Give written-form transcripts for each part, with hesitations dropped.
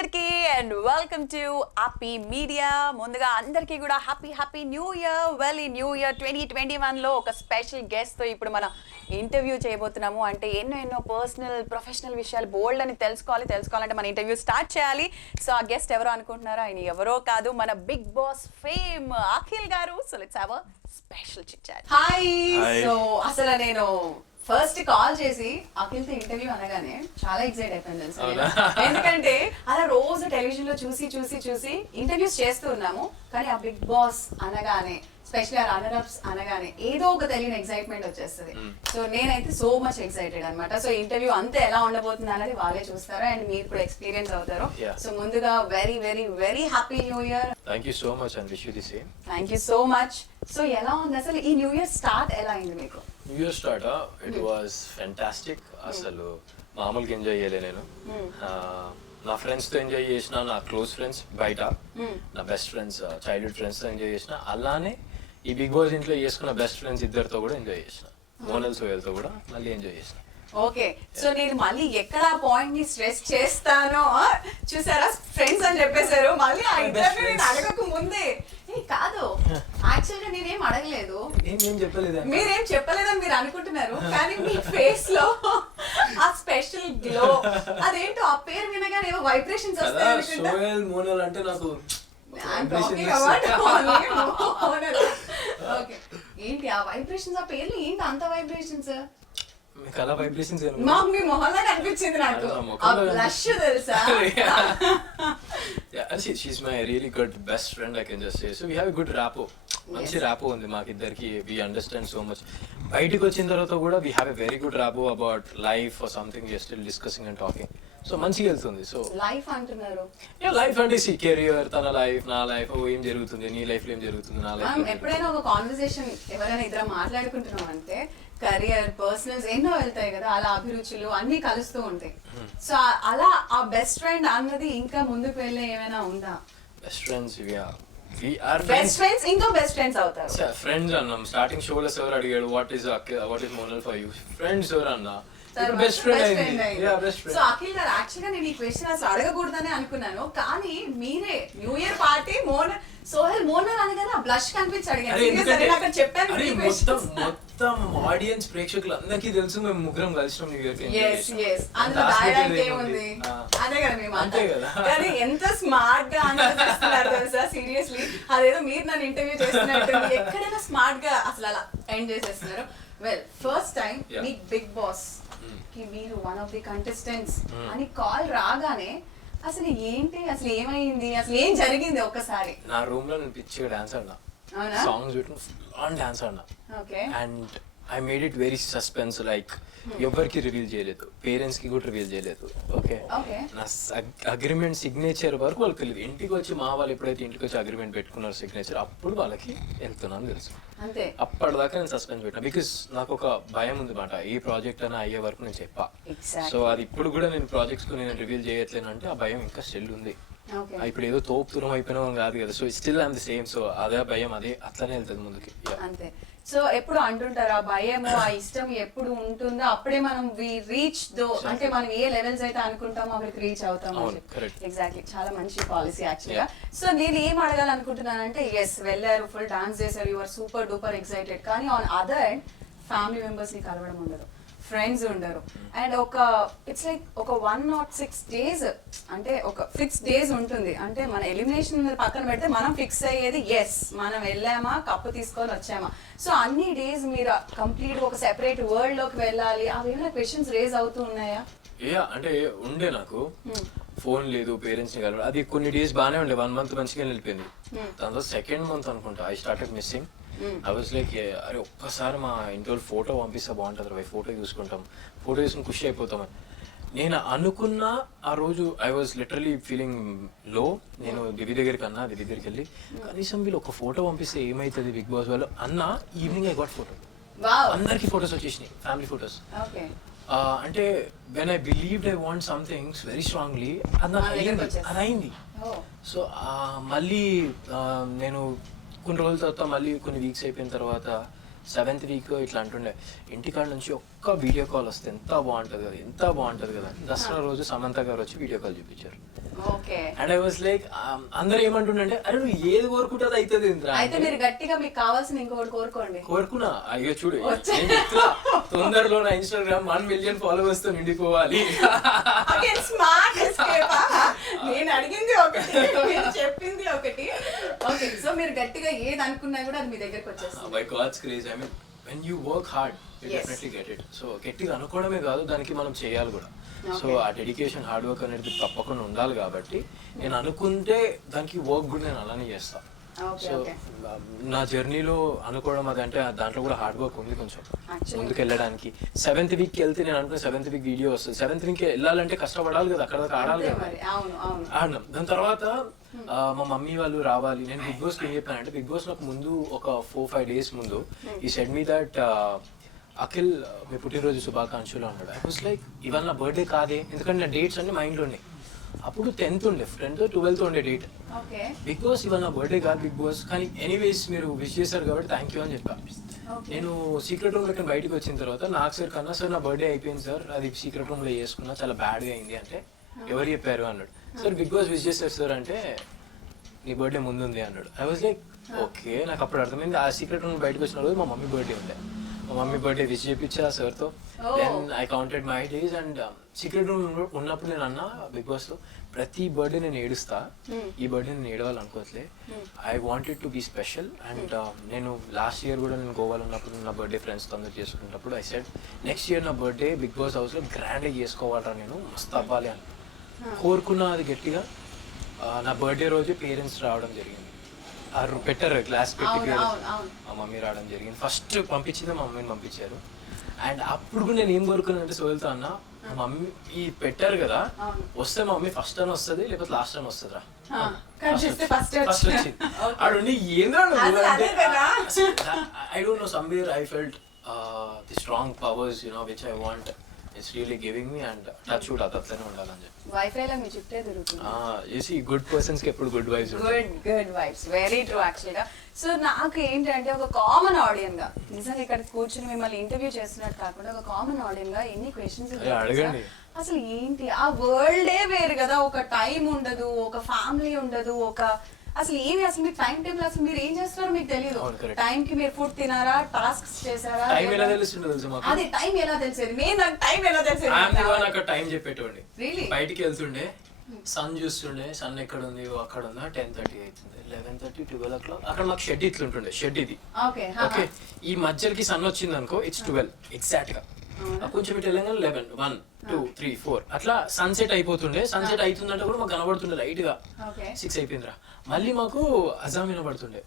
అందరికీ and welcome to happy media. ముందుగా అందరికీ కూడా హ్యాపీ న్యూ ఇయర్. వెల్ ఈ న్యూ ఇయర్ 2021లో ఒక స్పెషల్ గెస్ట్తో ఇప్పుడు మనం ఇంటర్వ్యూ చేయబోతున్నాము. అంటే ఎన్నో పర్సనల్ ప్రొఫెషనల్ విషయాలు బోల్డ్ అని తెలుసుకోవాలంటే మన ఇంటర్వ్యూ స్టార్ట్ చేయాలి. సో ఆ గెస్ట్ ఎవరో అనుకుంటున్నారా? ఆయన ఎవరో కాదు, మన బిగ్ బాస్ ఫేమ్ అఖిల్ గారు. So let's have a special chit chat. Hi. So అసలు నేను ఫస్ట్ కాల్ చేసి అఖిల్తో ఇంటర్వ్యూ అనగానే చాలా ఎక్సైట్ అయిపోయింది తెలుసు. ఎందుకంటే అలా రోజు టెలివిజన్ లో చూసి ఇంటర్వ్యూస్ చేస్తూ ఉన్నాము, కానీ ఆ బిగ్ బాస్ అనగానే స్పెషల్లీ ఆ రన్నర్ అప్స్ అనగానే ఏదో ఒక తెలియని ఎక్సైట్మెంట్ వచ్చేస్తుంది. సో నేనైతే సో మచ్ ఎక్సైటెడ్ అనమాట. సో ఇంటర్వ్యూ అంతా ఎలా ఉండబోతుంది అనేది వాళ్ళే చూస్తారు అండ్ మీరు కూడా ఎక్స్పీరియన్స్ అవుతారు. సో ముందుగా very happy new year. Thank you so much and wish you the same. Thank you so much. So ఎలా ఉంది అసలు ఈ న్యూ ఇయర్ స్టార్ట్ ఎలా అయింది మీకు? New year start it was fantastic. అసలు మామూలుగా ఎంజాయ్ చేయలే నేను. నా ఫ్రెండ్స్తో ఎంజాయ్ చేసిన, నా క్లోజ్ ఫ్రెండ్స్ బయట, నా బెస్ట్ ఫ్రెండ్స్ చైల్డ్హుడ్ ఫ్రెండ్స్తో ఎంజాయ్ చేసిన, అలానే ఈ బిగ్ బాస్ ఇంట్లో చేసుకున్న బెస్ట్ ఫ్రెండ్స్ ఇద్దరితో కూడా ఎంజాయ్ చేసిన, మోనల్ సోయల్తో కూడా మళ్ళీ ఎంజాయ్ చేసిన. ఓకే, సో నేను మళ్ళీ ఎక్కడ పాయింట్ ని స్ట్రెస్ చేస్తానో చూసారా, ఫ్రెండ్స్ అని చెప్పేశారు. మళ్ళీ ఆ ఇద్దరు నేను అడగక ముందే కాదు, యాక్చువల్ గా నేనేం అడగలేదు, మీరేం చెప్పలేదని మీరు అనుకుంటున్నారు, కానీ మీ ఫేస్ లో ఆ స్పెషల్ గ్లో, అదేంటో ఆ పేరు వినగానే ఏవో వైబ్రేషన్స్ వస్తాయి. సోయల్ మోనల్ అంటే నాకు ఏంటి ఆ వైబ్రేషన్స్, ఆ పేర్లు ఏంటి అంత వైబ్రేషన్స్? కలర్ వైబ్రేషన్స్ మాకు మీ మొహంలో కనిపించింది నాకు ఆ బ్లష్ తెలుసా. She's my really good best friend, I can just say. So we have a good rapport. మంచి rapport ఉంది మాకిద్దరికి. We understand so much. బయటికి వచ్చిన తర్వాత కూడా we have a very good rapport about life or something. We are still discussing and talking. So మంచిగా వెళ్తుంది. So life అంటున్నారు, life అంటే కెరియర్, తన లైఫ్, నా లైఫ్, ఏం జరుగుతుంది, నీ లైఫ్ లో ఏం జరుగుతుంది, నా లైఫ్. ఎప్పుడైనా ఒక కాన్వర్సేషన్ ఎవరైనా ఇద్దరు మాట్లాడుకుంటున్నాం అంటే కెరియర్, పర్సనల్స్ ఎన్నో వెళ్తాయి కదా, అలా అభిరుచులు అన్ని కలుస్తూ ఉంటాయి. సో అలా ఆ బెస్ట్ ఫ్రెండ్ అన్నది ఇంకా ముందుకు వెళ్ళే ఏమైనా ఉందా? బెస్ట్ ఫ్రెండ్స్ బెస్ట్ ఫ్రెండ్స్ ఇంకా బెస్ట్ ఫ్రెండ్స్ అవుతారు. ఫ్రెండ్స్ అన్నాం. స్టార్టింగ్ షోలో ఎవరు అడిగాడు what is Monal for you, friends ఎవరు అన్నా, బెస్ట్ ఫ్రెండ్ అయింది. సో అఖిల్ గారు, యాక్చువల్ గా నేను ఈ క్వశ్చన్ అసలు అడగకూడదని అనుకున్నాను, కానీ మీరే new year party Sohel Monal అనగానే ఆ బ్లష్ కనిపించి అడిగాను. చెప్పాను మొత్తం ఆడియన్స్ ప్రేక్షకులు అందరికీ తెలుసు మేము ముగ్గురం కలిసినాం న్యూ ఇయర్ కి. అంతే కదా, కానీ ఎంత స్మార్ట్ గా ఆన్సర్ తెలుసా, సీరియస్లీ. అదేదో మీరు నన్ను ఇంటర్వ్యూ చేస్తున్నట్టు ఎక్కడైనా స్మార్ట్ గా అసలు అలా ఎండ్ చేసేస్తున్నారు. వెల్, ఫస్ట్ టైం మీ బిగ్ బాస్ కి మీరు వన్ ఆఫ్ ది కంటెస్టెంట్స్ అని కాల్ రాగానే అసలు ఏంటి, అసలు ఏమైంది, అసలు ఏం జరిగింది ఒక్కసారి? నా రూమ్ లో నేను పిచ్చిగా డాన్స్ ఆడినా, సాంగ్స్ పెట్టుకుని ఫుల్ ఆన్ డాన్స్ ఆడినా. And I made it very suspense. Like ఎవరికి రివీల్ చేయలేదు, పేరెంట్స్ కి కూడా రివీల్ చేయలేదు. ఓకే, నా అగ్రిమెంట్ సిగ్నేచర్ వరకు వాళ్ళకి తెలియదు. ఇంటికి వచ్చి మా వాళ్ళు ఎప్పుడైతే ఇంటికి వచ్చి అగ్రిమెంట్ పెట్టుకున్నారు సిగ్నేచర్, అప్పుడు వాళ్ళకి వెళ్తున్నాను తెలుసు. అప్పటిదాకా నేను సస్పెన్స్ పెట్టినా, బికాస్ నాకు ఒక భయం ఉంది మాట, ఏ ప్రాజెక్ట్ అయినా అయ్యే వరకు నేను చెప్పా. సో అది ఇప్పుడు కూడా నేను ప్రాజెక్ట్స్ కు నేను రివీల్ చేయట్లేను అంటే ఆ భయం ఇంకా స్టిల్ ఉంది. ఇప్పుడు ఏదో తోపుతురం అయిపోయినా కాదు కదా, so still I'm the same. So అదే భయం, అదే అట్లనే వెళ్తుంది ముందుకి. అంతే. సో ఎప్పుడు అంటుంటారు ఆ భయం, ఆ ఇష్టం ఎప్పుడు ఉంటుందో అప్పుడే మనం రీచ్ దో, అంటే మనం ఏ లెవెల్స్ అయితే అనుకుంటామో అక్కడికి రీచ్ అవుతాము. ఎగ్జాక్ట్లీ, చాలా మంచి పాలసీ యాక్చువల్గా. సో నేను ఏం అడగాలనుకుంటున్నానంటే, ఎస్ వెళ్ళారు, ఫుల్ డాన్స్ చేశారు, యువర్ సూపర్ డూపర్ ఎక్సైటెడ్, కానీ on other end family members ని కలవడం ఉండదు, ఫ్రెండ్స్ ఉండరు, అండ్ ఇట్స్ లైక్ ఒక 106 days, అంటే ఒక ఫిక్స్ డేస్ ఉంటుంది. అంటే మన ఎలిమినేషన్ పక్కన పెడితే మనం ఫిక్స్ అయ్యేది ఎస్ మనం వెళ్ళామా, కప్పు తీసుకొని వచ్చామా. సో అన్ని డేస్ మీరు కంప్లీట్ ఒక సెపరేట్ వరల్డ్ లోకి వెళ్ళాలి, అవేమైనా క్వశ్చన్స్ రేజ్ అవుతూ ఉన్నాయా? అంటే ఉండే, నాకు ఫోన్ లేదు, పేరెంట్స్ ని కలవడం, అది కొన్ని డేస్ బాగానే ఉండే, 1 month మంచిగా వెళ్ళిపోయింది. దాంతో సెకండ్ మంత్ అనుకుంటా I started missing. I was like, అరే ఒక్కసారి మా ఇంట్లో ఫోటో పంపిస్తే బాగుంటుంది, ఫోటో చూసుకుంటాం, ఫోటో చూసుకుని ఖుషి అయిపోతామని నేను అనుకున్న ఆ రోజు. ఐ వాజ్ లిటరలీ ఫీలింగ్ లో. నేను దివి దగ్గరికి అన్నా, దివి దగ్గరికి వెళ్ళి కనీసం వీళ్ళు ఒక ఫోటో పంపిస్తే ఏమైతుంది బిగ్ బాస్ వాళ్ళు అన్న. ఈవినింగ్ ఐ గాట్ ఫోటో, అందరికి ఫొటోస్ వచ్చేసినాయి, ఫ్యామిలీ ఫొటోస్. అంటే when I believed I want something very strongly, అది అయింది. సో మళ్ళీ నేను కొన్ని రోజుల తర్వాత, మళ్ళీ కొన్ని వీక్స్ అయిపోయిన తర్వాత 7th week ఇట్లా అంటుండే, ఇంటికాడ నుంచి ఒక్క వీడియో కాల్ వస్తే ఎంత బాగుంటది కదా, ఎంత బాగుంటది కదా. దసరా రోజు సమంత గారు వచ్చి వీడియో కాల్ చూపించారు. Okay. And I was like, అందరు ఏమంటుండే, అరే నువ్వు ఏది కోరుకుంటే అది అవుతుంది ఇంద్రా. అయితే మీరు గట్టిగా మీకు కావాల్సిన ఇంకొకటి కోరుకోండి. కోరుకున్నా, అయ్యో చూడు నేను చెప్తున్నా, తొందరలో నా ఇన్స్టాగ్రామ్ 1 million followers తో నిండిపోవాలి. నేను అడిగింది ఒకటి, మీరు చెప్పింది ఒకటి. ఓకే, సో మీరు గట్టిగా ఏది అనుకున్నా కూడా అది మీ దగ్గరకు వచ్చేస్తుంది. By God's grace, I mean when you work hard you definitely get it. So గట్టిగా అనుకోవడమే కాదు, దానికి మనం చేయాలి కూడా. సో ఆ డెడికేషన్, హార్డ్ వర్క్ అనేది తప్పకుండా ఉండాలి. కాబట్టి నేను అనుకుంటే దానికి వర్క్ కూడా నేను అలానే చేస్తాను. సో నా జర్నీలో అనుకోవడం అదంటే దాంట్లో కూడా హార్డ్ వర్క్ ఉంది కొంచెం ముందుకు వెళ్ళడానికి. 7th week వెళ్తే నేను అనుకున్న 7th week వీడియో వస్తుంది. 7th week వెళ్ళాలంటే కష్టపడాలి కదా, అక్కడ దాకా ఆడాలి కదా. ఆడినాం. దాని తర్వాత మా మమ్మీ వాళ్ళు రావాలి. నేను బిగ్ బాస్కి ఏం చెప్పానంటే, బిగ్ బాస్ నాకు ముందు ఒక 4-5 days ముందు ఈ సెడ్ మీ దట్ అఖిల్ మీ పుట్టినరోజు శుభాకాంక్షలు అన్నాడు. ఐ వాస్ లైక్, ఇవాళ నా బర్త్డే కాదే, ఎందుకంటే నా డేట్స్ అన్ని మైండ్లో ఉన్నాయి. అప్పుడు 10th ఉండే, 10th 12th ఉండే డేట్. బిగ్ బాస్ ఇవాళ నా బర్త్డే కాదు బిగ్ బాస్, కానీ ఎనీవేస్ మీరు విష్ చేశారు కాబట్టి థ్యాంక్ యూ అని చెప్పాను. నేను సీక్రెట్ రూమ్ లో బయటకు వచ్చిన తర్వాత నాకు సార్ కన్నా, సార్ నా బర్త్డే అయిపోయింది సార్, అది సీక్రెట్ రూమ్ లో చేసుకున్నా, చాలా బ్యాడ్గా అయింది అంటే, ఎవరు చెప్పారు అన్నాడు. సార్ బిగ్ బాస్ విష్ చేశారు సార్ అంటే, నీ బర్త్డే ముందుంది అన్నాడు. I was like okay. నాకు అప్పుడు అర్థమైంది, ఆ సీక్రెట్ రూమ్ బయటకు వచ్చిన రోజు మా మమ్మీ బర్త్డే ఉండే. మా మమ్మీ బర్త్డే విష్ చేయించా సార్తో. Then I counted my days. And secret room ఉన్నప్పుడు నేను అన్నా బిగ్ బాస్లో, ప్రతి బర్త్డే నేను ఏడుస్తా, ఈ బర్త్డే నేను ఏడవాలనుకోవట్లే, I wanted to be special. And నేను లాస్ట్ ఇయర్ కూడా నేను గోవాలో ఉన్నప్పుడు నా బర్త్డే ఫ్రెండ్స్తో అందరూ చేసుకున్నప్పుడు ఐ సెడ్, నెక్స్ట్ ఇయర్ నా బర్త్డే బిగ్ బాస్ హౌస్లో గ్రాండ్గా చేసుకోవాలరా, నేను మస్తు అవ్వాలి అని కోరుకున్నా. అది గట్టిగా నా బర్త్డే రోజు పేరెంట్స్ రావడం జరిగింది. పెట్టారు గ్లాస్ పెట్టి, మా మమ్మీ రావడం జరిగింది. ఫస్ట్ పంపించింది మా మమ్మీని పంపించారు. అండ్ అప్పుడు కూడా నేను ఏం కోరుకున్నానంటే, సోల్తో అన్న, మా మమ్మీ ఈ పెట్టారు కదా, వస్తే మా మమ్మీ ఫస్ట్ టైం వస్తుంది లేకపోతే లాస్ట్ టైం వస్తుందిరా. ఫస్ట్ వచ్చింది. అడుండి ఏంద్రా I don't no, somewhere I felt the strong powers which I want. It's really giving me. And touch wood అట్లనే ఉండాలని చెప్పి వైఫైలో మీ చుట్టే తిరుగుతుంది. గుడ్ పర్సన్స్ కి ఎప్పుడు good vibes. Good vibes, very true actual గా. సో నాకు ఏంటంటే, ఒక కామన్ ఆడియన్ గా, నిజంగా ఇక్కడ కూర్చుని మిమ్మల్ని ఇంటర్వ్యూ చేస్తున్నట్టు కాకుండా ఒక కామన్ ఆడియన్ గా ఎన్ని క్వశ్చన్స్ అడగండి. అసలు ఏంటి ఆ వరల్డే వేరు కదా, ఒక టైం ఉండదు, ఒక ఫ్యామిలీ ఉండదు, ఒక అసలు ఏమి, అసలు మీకు టైం టేబుల్, అసలు మీరు ఏం చేస్తారో మీకు తెలియదు. టైం కి మీరు ఫుడ్ తినారా, టాస్క్స్ చేసారా, టైం ఎలా తెలుస్తుండదు. అది టైం ఎలా తెలిసేది, నాకు టైం ఎలా తెలిసేది. నాకు టైం చెప్పేటోండి. బయటికి వెళ్తుండే, సన్ చూస్తుండే, సన్ ఎక్కడ ఉంది అక్కడ ఉందా, 10:30 అవుతుంది, 11:30, 12 o'clock. అక్కడ మాకు షెడ్ ఇట్లుంటుండే, షెడ్ ఇది. ఓకే, ఈ మధ్యలోకి సన్ వచ్చింది అనుకో, ఇట్స్ 12 ఎగ్జాక్ట్ గా. కొంచెం ఇటు వెళ్ళంగా 11, 1, 2, 3, 4 అట్లా సన్సెట్ అయిపోతుండే. సన్సెట్ అవుతుందంటే కూడా మాకు కనబడుతుండే లైట్ గా. 6 అయిపోయిందిరా, మళ్ళీ మాకు అజాం వినబడుతుండే.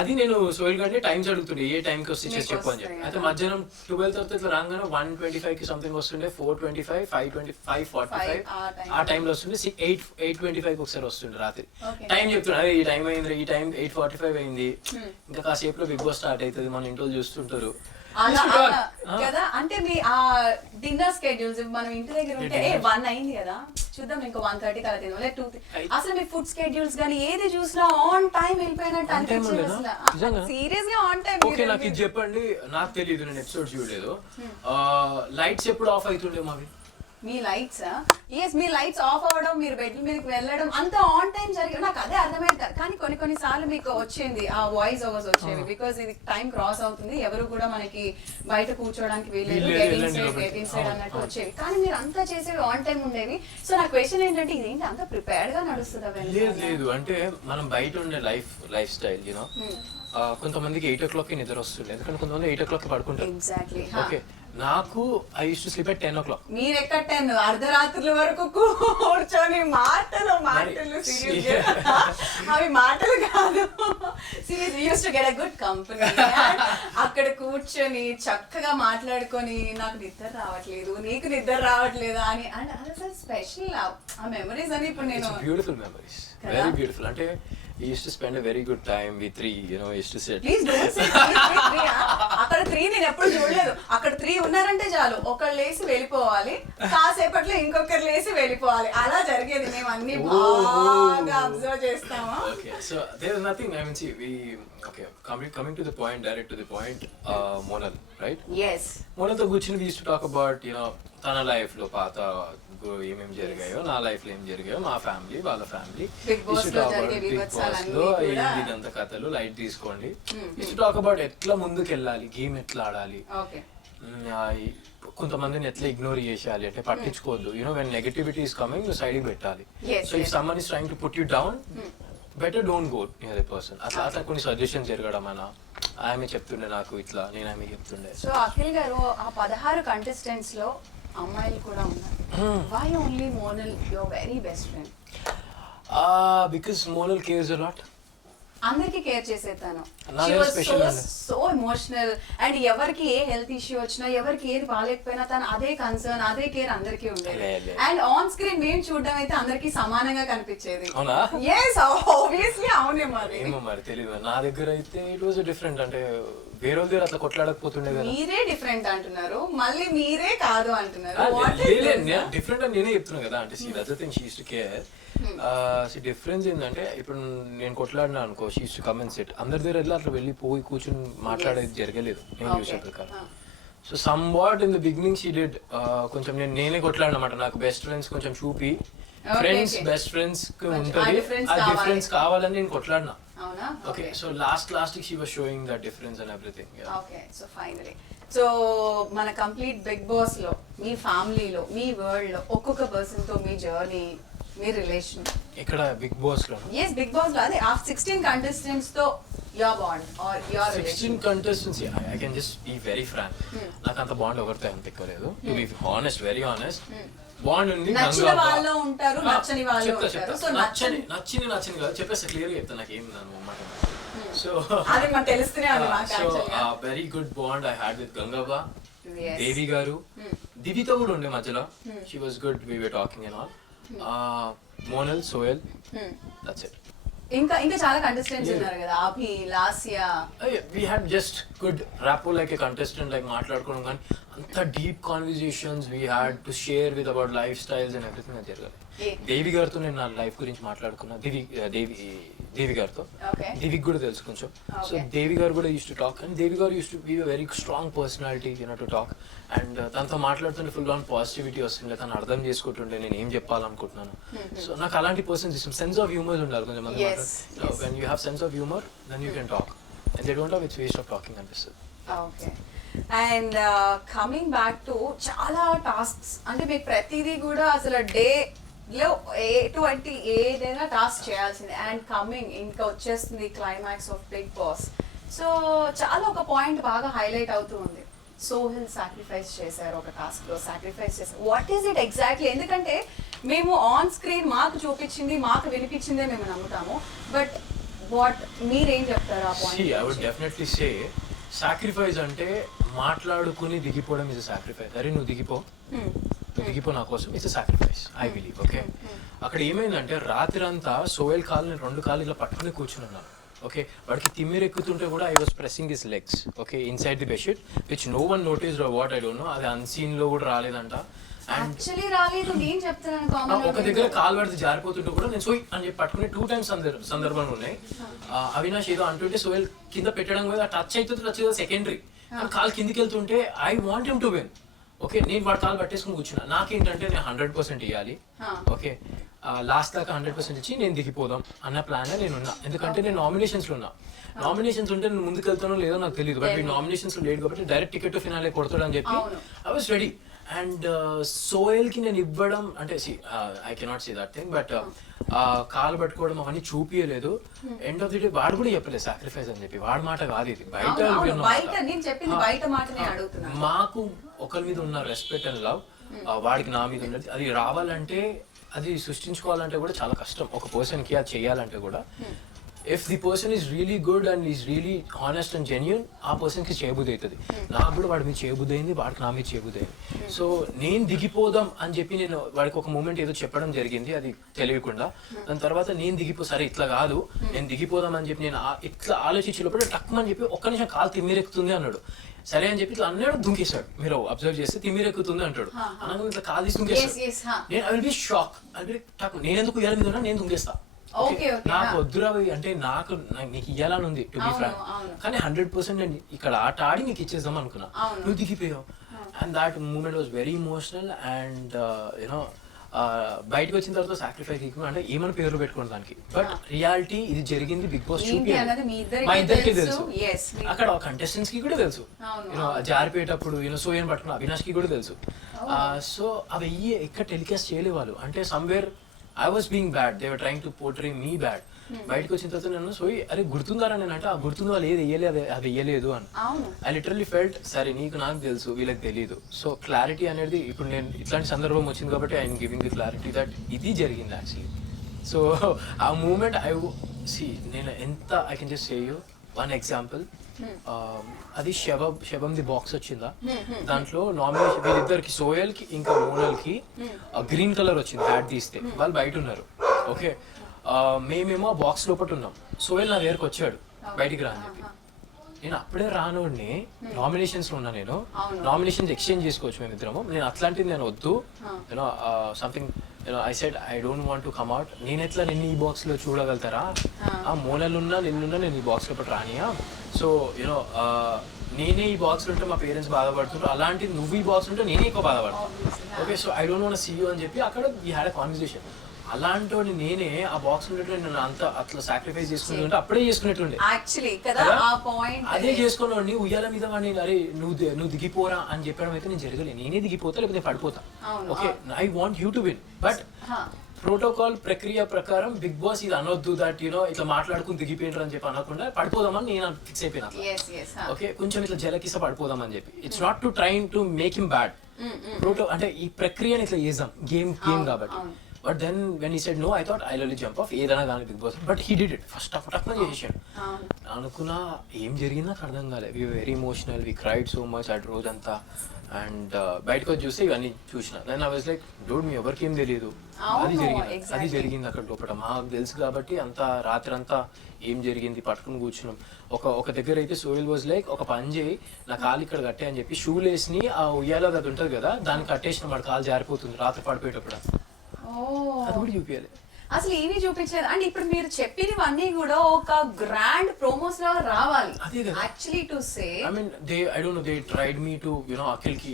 అది నేను సోయిల్ గారిని టైమ్స్ అడుగుతుండే, ఏ టైం కి వస్తే చెప్పు అని చెప్పి. అయితే మధ్యాహ్నం 12 తర్వాత ఇట్లా రాగానే 1:25 కి సంథింగ్ వస్తుండే, 4:25, 5:20, 5:45 ఆ టైంలో వస్తుండే. 8:25 కి ఒకసారి వస్తుండే రాత్రి. టైం చెప్తుండే, అదే ఈ టైం అయింది, ఈ టైం 8:45 అయింది, ఇంకా కాసేపులో బిగ్ బాస్ స్టార్ట్ అవుతుంది, మన ఇంట్లో చూస్తుంటారు కదా. అంటే మీ ఆ డిన్నర్ స్కెడ్యూల్స్, మనం ఇంటి దగ్గర ఉంటే 1 అయింది కదా, చూద్దాం ఇంకో 1:30 అలా తిన్నాం, లేదా 2. అసలు మీ ఫుడ్ స్కెడ్యూల్స్ కానీ ఏది చూసినా ఆన్ టైం వెళ్ళిపోయినట్టు అనిపించింది. సీరియస్ గా ఆన్ టైం. ఓకే, నాకు ఇది చెప్పండి, నాకు తెలియదు, నేను ఎపిసోడ్ చూడలేదు. లైట్స్ ఎప్పుడు ఆఫ్ అవుతుండే మావి? మీ లైట్స్, ఎస్, మీ లైట్స్ ఆఫ్ అవ్వడం, మీరు బెడ్ మీదకి వెళ్ళడం అంత ఆన్ టైం జరిగింది. నాకు అదే అర్థమైంది. కానీ కొన్ని సార్లు మీకు వచ్చింది ఆ వాయిస్ ఓవర్స్ వచ్చేవి, బికాస్ ఇది టైం క్రాస్ అవుతుంది, ఎవరు కూడా మనకి బయట కూర్చోడానికి వీలేదు, గెట్ ఇన్సైడ్ అన్నట్టు వచ్చేవి. కానీ మీరు అంతా చేసేవి ఆన్ టైం ఉండేవి. సో నా క్వశ్చన్ ఏంటంటే, ఇదేంటి అంత ప్రిపేర్డ్ గా నడుస్తుంది? లేదు, అంటే మనం బయట ఉండే లైఫ్ స్టైల్ యూనో, కొంతమందికి 8 o'clock నిద్ర వస్తుంది, ఎందుకంటే కొంతమంది 8 o'clock పడుకుంటారు. ఎగ్జాక్ట్లీ. ఓకే, నాకు I used to sleep at 10 o'clock. మీరు ఎక్కడ 10 అర్ధరాత్రుల వరకు కూర్చొని మాటలు అవి మాటలు కాదు, serious use to get a good company. అక్కడ కూర్చొని చక్కగా మాట్లాడుకొని, నాకు నిద్ర రావట్లేదు, నీకు నిద్ర రావట్లేదా అని. అండ్ అసలు స్పెషల్ ఆ మెమరీస్ అని ఇప్పుడు నేను బ్యూటిఫుల్ మెమరీస్, వెరీ బ్యూటిఫుల్. అంటే he used to spend a very good time with three, you know, he used to sit. Please don't say అక్కడ 3 నేను ఎప్పుడు చూడలేదు. అక్కడ 3 ఉన్నారంటే చాలు, ఒకళ్ళు లేసి వెళ్ళిపోవాలి, కాసేపట్లో ఇంకొకరు లేసి వెళ్ళిపోవాలి, అలా జరిగేది. మేము అన్ని బాగా అబ్జర్వ్ చేస్తాము. Okay, so there is nothing, I mean, see, okay, coming to the point, direct to the point, Monal, right? Yes. Monalతో కూర్చుని we used to talk about, you know, తన లైఫ్ లో పాత ఏమేమి జరిగాయో, నా లైఫ్ లో ఏం జరిగాయో, మా ఫ్యామిలీ, వాళ్ళ ఫ్యామిలీ, బిగ్ బాస్ లో జరిగే విభత్సాలన్నీ ఇదంతా కథలు లైట్ తీసుకోండి. టాక్ అబౌట్ ఎట్లా ముందుకు వెళ్ళాలి, గేమ్ ఎట్లా ఆడాలి, కొంతమందిని ఎట్లా ఇగ్నోర్ చేయాలి, అంటే పట్టించుకోవద్దు. You know when negativity is coming నువ్వు సైడ్ పెట్టాలి. So if someone is trying to put you down, better don't go near the person. అట్లా అట్లా కొన్ని సజెషన్స్ జరగడం అన్న ఆమె చెప్తుండే నాకు, ఇట్లా నేను ఆమె చెప్తుండే. సో అఖిల్ గారు, ఆ 16 కంటెస్టెంట్స్ లో అమ్మాయిలు కూడా ఉన్నారు. Why only Monal your very best friend? Because Monal cares a lot. అందరికి కేర్ చేసే తను. సో ఎమోషనల్, అండ్ ఎవరికి ఏ హెల్త్ ఇష్యూ వచ్చినా, ఎవరికి ఏది బాగాలేకపోయినా తను అదే కన్సర్న్, అదే కేర్ అందరికి ఉండేది. అండ్ ఆన్ స్క్రీన్ మేము చూడడం అయితే అందరికి సమానంగా కనిపించేది. అవునా? yes obviously. అవునే మరి. ఏమో మరి తెలియదు. నా దగ్గర అయితే ఇట్ వాజ్ డిఫరెంట్. అంటే వేరే వాళ్ళ దగ్గర అట్లా కొట్లాడకపోతుండే కదా. మీరే డిఫరెంట్ అంటున్నారు, మళ్ళీ మీరే కాదు అంటున్నారు. డిఫరెంట్ అని నేనే చెప్తున్నా కదా. అంటే see that's the thing, she used to care. Difference ఏంటంటే ఇప్పుడు నేను కొట్లాడినా అనుకో, she used to come and sit. అందరి దగ్గర ఎట్లా అట్లా వెళ్ళి పోయి కూర్చొని మాట్లాడేది జరగలేదు నేను చూసే ప్రకారం. So some what in the beginning she did. కొంచెం నేనే కొట్లాడినమాట. నాకు బెస్ట్ ఫ్రెండ్స్ కొంచెం చూపి, ఫ్రెండ్స్ బెస్ట్ ఫ్రెండ్స్ కి ఉంటుంది, ఆ డిఫరెన్స్ కావాలని నేను కొట్లాడినా. Okay, so last she was showing that difference and everything. Okay, so finally, so మన కంప్లీట్ బిగ్ బాస్ లో, మీ ఫ్యామిలీలో, మీ వరల్డ్ లో ఒక్కొక్క పర్సన్ తో మీ జర్నీ, మీ రిలేషన్ ఇక్కడ బిగ్ బాస్ లో. yes బిగ్ బాస్ లో అదే ఆ 16 కంటెస్టెంట్స్ తో your bond or your 16 relation. contestants, I can just be very frank. నాకు అంత బాండ్ ఎవరితో అంత ఎక్కలేదు. To be honest, very honest. Bond ఉంది. నచ్చిన వాళ్ళు ఉంటారు, నచ్చని వాళ్ళు ఉంటారు. సో నచ్చింది కాదు, చెప్పేసి క్లియర్ గా చెప్తా. నాకు ఏం అన్నమాట. సో అది మనకు తెలుస్తూనే ఉంది మాకు యాక్చువల్గా. Very good bond I had with Gangavva, Devi garu, దివితో కూడా ఉండే మధ్యలో. She was good, we were talking and all. Monal, Sohel, that's it. ఇంకా చాలా కంటెస్టెంట్స్ ఉన్నారు కదా, అభి, Lasya. We had just good rapport like a contestant, like మాట్లాడుకోవడం, కానీ అంత deep conversations we had to share with about lifestyles and everything అది జరగాలి. దేవి గారితో నేను నా లైఫ్ గురించి మాట్లాడుకున్నా, దేవి గారితో. దేవికి కూడా తెలుసు కొంచెం. సో దేవి గారు కూడా యూస్ టు టాక్, అండ్ దేవి గారు use to be a very strong personality, you know to talk. And తనతో మాట్లాడుతుంటే ఫుల్ ఆన్ పాజిటివిటీ వస్తుండే, తను అర్థం చేసుకుంటుండే నేను ఏం చెప్పాలనుకుంటున్నాను. సో నాకు అలాంటి పర్సన్స్ ఇష్టం. సెన్స్ ఆఫ్ హ్యూమర్ ఉండాలి కొంచెం మంది. When you have sense of humour then you can talk, and they don't have it's waste of talking అనిపిస్తుంది. Okay, and coming back to చాలా టాస్క్స్, అంటే మీకు ప్రతిదీ కూడా అసలు డేలో ఎటువంటి ఏదైనా టాస్క్ చేయాల్సిందే. అండ్ కమింగ్ ఇంకా వచ్చేస్తుంది climax of big boss. So చాలా ఒక పాయింట్ బాగా హైలైట్ అవుతూ ఉంది. సోహెల్ సాక్రిఫైస్ చేశారు, ఒక టాస్క్ లో సాక్రిఫైస్ చేశారు. What is it exactly? ఎందుకంటే మేము ఆన్ స్క్రీన్ మాకు చూపించింది, మాకు వినిపించిందే మేము నమ్ముతాము, బట్ వాట్ మీరేం చెప్తారు ఆ point? I would definitely say sacrifice అంటే మాట్లాడుకుని దిగిపోవడం ఇస్ సాక్రిఫైస్. అరే నువ్వు దిగిపో నా కోసం, it's sacrifice I believe. Okay, అక్కడ ఏమైందంటే రాత్రి అంతా సోహెల్ కాళ్ళని 2 కాళ్ళు ఇలా పట్టుకుని కూర్చున్నాను. ఓకే, వాడికి తిమ్మిరి ఎక్కుతుంటే కూడా I was pressing his legs, okay, inside the bedsheet, which no one noticed what I don't know. అది అన్సీన్ లో కూడా రాలేదంట. యాక్చువల్లీ రాలేదు, నేను చెప్తున్నాను. ఒక దగ్గర కాలు పడితే జారిపోతుంటే కూడా నేను సోయి అని చెప్పి పట్టుకుని 2 times సందర్భాలు ఉన్నాయి. అవినాష్ ఏదో అంటుంటే సోహెల్ కింద పెట్టడం కూడా టచ్ అవుతుంది, సెకండరీ. కాలు కిందికి వెళ్తుంటే I want him to win. Okay, నేను వాడు కాలు పట్టేసుకుని కూర్చున్నా. నాకేంటంటే నేను 100% ఇవ్వాలి. ఓకే, లాస్ట్ దాకా 100% ఇచ్చి నేను దిగిపోదాం అన్న ప్లాన్ నేను ఉన్నా. ఎందుకంటే నేను నామినేషన్స్ లో ఉన్నా. నామినేషన్స్ ఉంటే నేను ముందుకు వెళ్తానో లేదో నాకు తెలియదు, బట్ నామినేషన్స్ లో లేడు కాబట్టి డైరెక్ట్ టికెట్ టు ఫినాలే కొడతాడని చెప్పి I was ready. And Sohel కి నేను ఇవ్వడం అంటే I cannot see that thing, but కాలు పట్టుకోవడం అవన్నీ చూపించలేదు. ఎండ్ ఆఫ్ ది డే వాడు కూడా చెప్పలేదు సాక్రిఫైస్ అని చెప్పి. వాడి మాట కాదు ఇది, బయట మాకు ఒకరి మీద ఉన్న రెస్పెక్ట్ అండ్ లవ్ వాడికి నా మీద ఉన్నది. అది రావాలంటే, అది సృష్టించుకోవాలంటే కూడా చాలా కష్టం ఒక పర్సన్ కి. అది చేయాలంటే కూడా if the person is really good and is really honest and genuine, ఆ పర్సన్కి చేయబుద్ధి అవుతుంది. నాకు కూడా వాడి మీద చేయబుద్ధి అయింది, వాడికి నా మీద చేయబుద్ధి అయింది. సో నేను దిగిపోదాం అని చెప్పి నేను వాడికి ఒక మూమెంట్ ఏదో చెప్పడం జరిగింది, అది తెలియకుండా. దాని తర్వాత నేను సరే ఇట్లా కాదు, నేను దిగిపోదాం అని చెప్పి నేను ఇట్లా ఆలోచించేటప్పుడు టక్మని చెప్పి ఒక్క నిమిషం కాలు తిమ్మిరెక్కుతుంది అన్నాడు. సరే అని చెప్పి ఇట్లా అన్నాడు, దుంకేశాడు. మీరు అబ్జర్వ్ చేస్తే తిమ్మిరెక్కుతుంది అంటాడు. అనగా ఇట్లా కాలు తీసి దుంకేస్తాడు. నేను ఐ విల్ బి షాక్, నేను ఎందుకు ఇయ్యాల మీద ఉన్నా, నేను దుంకేస్తా. నాకు వద్దురా అంటే నీకు ఇయ్యాలని ఉంది టు బి ఫ్రాంక్, కానీ 100% నేను ఇక్కడ ఆట ఆడి నీకు ఇచ్చేద్దాం అనుకున్నా, నువ్వు దిగిపోయావు. And that moment was very emotional. And you know బయటకు వచ్చిన తర్వాత సాక్రిఫైస్ అంటే ఏమైనా పేర్లు పెట్టుకోండి దానికి, బట్ రియాలిటీ ఇది జరిగింది. బిగ్ బాస్ చూపి మా ఇద్దరికి తెలుసు, అక్కడ కంటెస్టెంట్స్ కి కూడా తెలుసు. యూనో జారిపోయేటప్పుడు సోయన్ పట్టుకున్న అవినాష్ కి కూడా తెలుసు. సో అవి ఎక్కడ టెలికాస్ట్ చేయలే వాళ్ళు, అంటే somewhere I was being bad. They were trying to portray me bad. బయటకు వచ్చిన తర్వాత నన్ను సోయి అరే గుర్తుందారా, నేను అంటే ఆ గుర్తుందో వాళ్ళు ఏది వేయలేదు, అది వేయలేదు అని. ఐ లిటరల్లీ ఫెల్ట్ సరే నీకు నాకు తెలుసు వీళ్ళకి తెలియదు. సో క్లారిటీ అనేది ఇప్పుడు నేను ఇట్లాంటి సందర్భం వచ్చింది కాబట్టి I'm giving the clarity that ఇది జరిగింది యాక్చువల్లీ. సో ఆ మూమెంట్ నేను ఎంత I can just say you one example. అది శవంది బాక్స్ వచ్చిందా, దాంట్లో నామినేషన్ వీళ్ళిద్దరికి సోయల్ కి ఇంకా మోనల్ కి గ్రీన్ కలర్ వచ్చింది హ్యాట్ తీస్తే. వాళ్ళు బయట ఉన్నారు, ఓకే. మేమేమో ఆ బాక్స్ లోపల ఉన్నాం. సోయల్ నా దగ్గరకు వచ్చాడు బయటికి రా అని చెప్పి. నేను అప్పుడే రానోడిని, నామినేషన్స్ లో ఉన్నా, నేను నామినేషన్స్ ఎక్స్చేంజ్ చేసుకోవచ్చు మేమిద్దరము. నేను అట్లాంటిది నేను వద్దు, you know something I said I don't want to come out. నేను ఎట్లా నిన్ను ఈ బాక్స్ లో చూడగలుగుతారా, ఆ మోనలున్నా నిన్నున్నా నేను ఈ బాక్స్ లోపల రానియా. సో యూనో నేనే ఈ బాక్స్ ఉంటే మా పేరెంట్స్ బాధపడుతుంటారు, అలాంటిది నువ్వు ఈ బాక్స్ ఉంటే నేనే ఎక్కువ బాధపడతాను. Okay, so I don't want see you అని చెప్పి అక్కడ వీ హ్యాడ్ అ కాన్వర్సేషన్. అలాంటి నేనే ఆ బాక్స్ ఉన్నట్టు నేను అంత అట్లా సాక్రిఫైస్ చేసుకుంటుంటే అప్పుడే చేసుకునేట్టుండే. అదే చేసుకున్నాడు ఉయ్యాల మీద వాడిని అరే నువ్వు దిగిపోరా అని చెప్పడం అయితే నేను జరగలేదు. నేనే దిగిపోతా లేకపోతే పడిపోతా. Okay, I want you to win, but protocol ప్రక్రియ ప్రకారం బిగ్ బాస్ ఇది అనొద్దు, దట్ యూనో ఇట్లా మాట్లాడుకుని దిగిపోయినారు అని చెప్పి అనకుండా పడిపోదామని నేను ఫిక్స్ అయిపోయినా. ఓకే, కొంచెం ఇట్లా జలకిస పడిపోదామని చెప్పి. It's not to train to make him bad. అంటే ఈ ప్రక్రియని ఇట్లా చేద్దాం, గేమ్ కాబట్టి. But then when he said no, I thought I'll only jump off. ఏదైనా కానీ Bigg Boss, but he did it. First టక్న చేసేసాడు. అనుకున్నా ఏం జరిగిందో నాకు అర్థం కాలేదు. We very emotional, we cried so much at రోజంతా. అండ్ బయటకు వచ్చి చూస్తే ఇవన్నీ చూసిన. Then I was like don't me ఎవరికి ఏం తెలియదు, అది జరిగింది అక్కడ లోపల. మాకు తెలుసు కాబట్టి అంతా రాత్రి అంతా ఏం జరిగింది పట్టుకుని కూర్చున్నాం. ఒక దగ్గర అయితే సోయల్ వాజ్ లైక్ ఒక పని చేయి, నా కాలు ఇక్కడ కట్టే అని చెప్పి షూ లేస్ని ఆ ఉయ్యాలో అది ఉంటుంది కదా దాన్ని కట్టేసిన వాడు కాలు జారిపోతుంది రాత్రి పడిపోయేటప్పుడు. అది కూడా చూపించాలి. అసలు ఏమీ చూపించలేదు. అండ్ ఇప్పుడు మీరు చెప్పినవన్నీ కూడా ఒక గ్రాండ్ ప్రోమోస్ లో రావాలి. Actually to say I mean I don't know they tried me to Akhil కి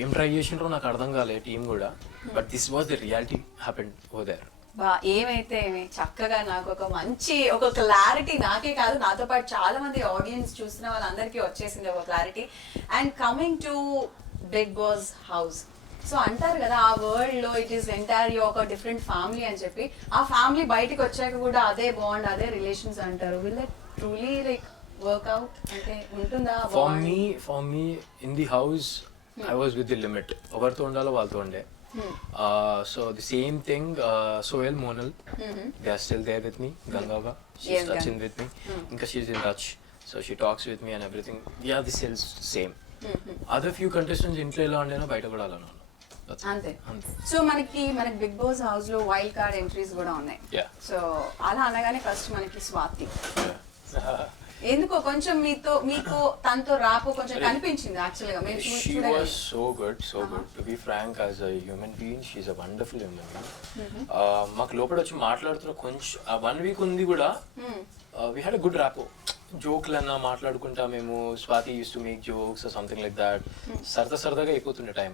ఏం ట్రై చేసిండ్రో నాకు అర్థం కాలేదు టీం కూడా. But this was the reality happened over there. ఏమైతే చక్కగా నాకు ఒక క్లారిటీ, నాకే కాదు నాతో పాటు చాలా మంది ఆడియన్స్ చూస్తున్న వాళ్ళందరికీ వచ్చేసింది ఒక clarity. And coming to big boss house, so అంటారు కదా ఆ వరల్డ్ లో ఇట్ ఈస్ ఎంటైర్ ఒక డిఫరెంట్ ఫ్యామిలీ అని చెప్పి. ఆ ఫ్యామిలీ బయటకు వచ్చాక కూడా అదే బాండ్, అదే రిలేషన్స్ అంటారు. Will it truly like work out అంటే ఉంటుందా? For me in the house I was with the limit. ఎవరితో ఉండాలో వాళ్ళతో ఉండే. So the same thing Sohel, Monal, they are still there with me. గంగాగా షీస్ టచింగ్ విత్ మీ, ఇంకా she's in touch, so she talks with me and everything. Ya this is same. Other few contestants ఇంట్లో ఎలా ఉండేనో బయట కూడా అలా. అంతే. So మనకి బిగ్ బాస్ హౌస్ లో వైల్డ్ కార్డ్ ఎంట్రీస్ కూడా ఉన్నాయి. సో అలా అనగానే ఫస్ట్ మనకి స్వాతి. ఎందుకో కొంచెం మీకు తనతో రాపో కొంచెం కనిపించింది యాక్చువల్ గా. She was so good. To be frank, as a human being, she's a wonderful human being. మాకు లోపల వచ్చి మాట్లాడుతున్న కొంచెం 1 week ఉంది కూడా, we had a good rapport. జోక్లన్నా మాట్లాడుకుంటా మేము. Swathi used to make jokes something like that. సరదాగా అయిపోతుండే టైం.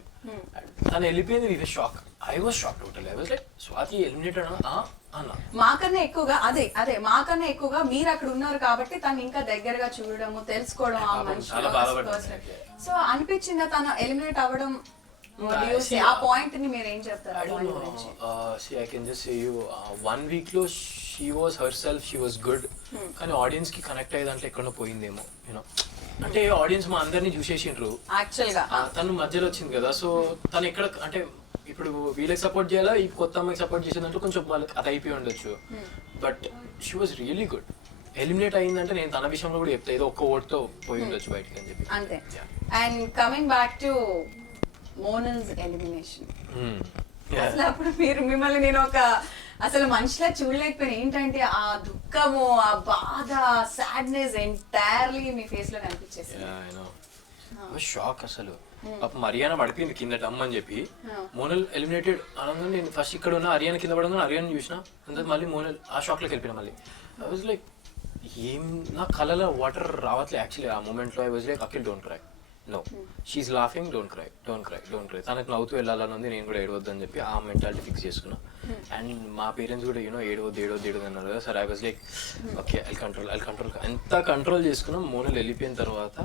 తను వెళ్ళిపోయింది. We was shock. I was shock total. I was like Swathi eliminated అన్న. మాకన్నా ఎక్కువగా మీరు అక్కడ ఉన్నారు కాబట్టి తను ఇంకా దగ్గరగా చూడడము, తెలుసుకోవడం ఆ మనిషి. సో అనిపించిందా తను ఎలిమినేట్ అవ్వడం? ఆ పాయింట్ ని మీరు ఏం చెప్తారు? I can just say you 1 week లో she was herself, she was good. కానీ ఆడియన్స్ కి కనెక్ట్ అయ్యేదంటే ఎక్కడో పోయిందేమో. యూనో అంటే ఆడియన్స్ మా అందరినీ చూసేసిండ్రు యాక్చువల్ గా. తను మధ్యలో వచ్చింది కదా, సో తను ఎక్కడ అంటే ఇప్పుడు వీళ్ళకి సపోర్ట్ చేయాలా, ఈ కొత్త అమ్మాయికి సపోర్ట్ చేసేదంటే కొంచెం వాళ్ళకి అది అయిపోయి ఉండొచ్చు. But she was really good. Eliminate అయిందంటే నేను తన విషయంలో కూడా చెప్తా, ఏదో ఒక్క ఓట్తో పోయి ఉండొచ్చు బయటికి అని చెప్పి. అంతే. అండ్ కమింగ్ బ్యాక్ టు మోనల్స్ ఎలిమినేషన్, అసలు అప్పుడు మిమ్మల్ని నేను ఒక అసలు మనిషిలా చూడలేకపోయినా. ఏంటంటే ఆ దుఃఖము, ఆ బాధ, సాడ్నెస్ ఎంటైర్లీ మీ ఫేస్ లో కనిపించేసి షాక్ అసలు. పాపం హరియానా పడిపోయింది కింద డమ్ అని చెప్పి. మోనల్ ఎలిమినేటెడ్ అనగా నేను ఫస్ట్ ఇక్కడ ఉన్న హరియానా కింద పడగా హరియానా చూసిన, అంతా మళ్ళీ మోనల్ ఆ షాక్ లోకి వెళ్ళిపోయినా. మళ్ళీ ఐ వాజ్ లైక్ ఏం నా కళ్ళలో వాటర్ రావట్లే యాక్చువల్లీ ఆ మూమెంట్ లో. I was like Akhil don't cry, no she's laughing, don't cry, don't cry, don't cry. తనకు నవ్వుతూ వెళ్ళాలని ఉంది, నేను కూడా ఏడవద్దు అని చెప్పి ఆ మెంటాలిటీ ఫిక్స్ చేసుకున్నా. అండ్ మా పేరెంట్స్ కూడా ఏడవద్దు అన్నారు కదా. సరే I was like okay I control. ఎంత కంట్రోల్ చేసుకున్నాం. మోనల్ వెళ్ళిపోయిన తర్వాత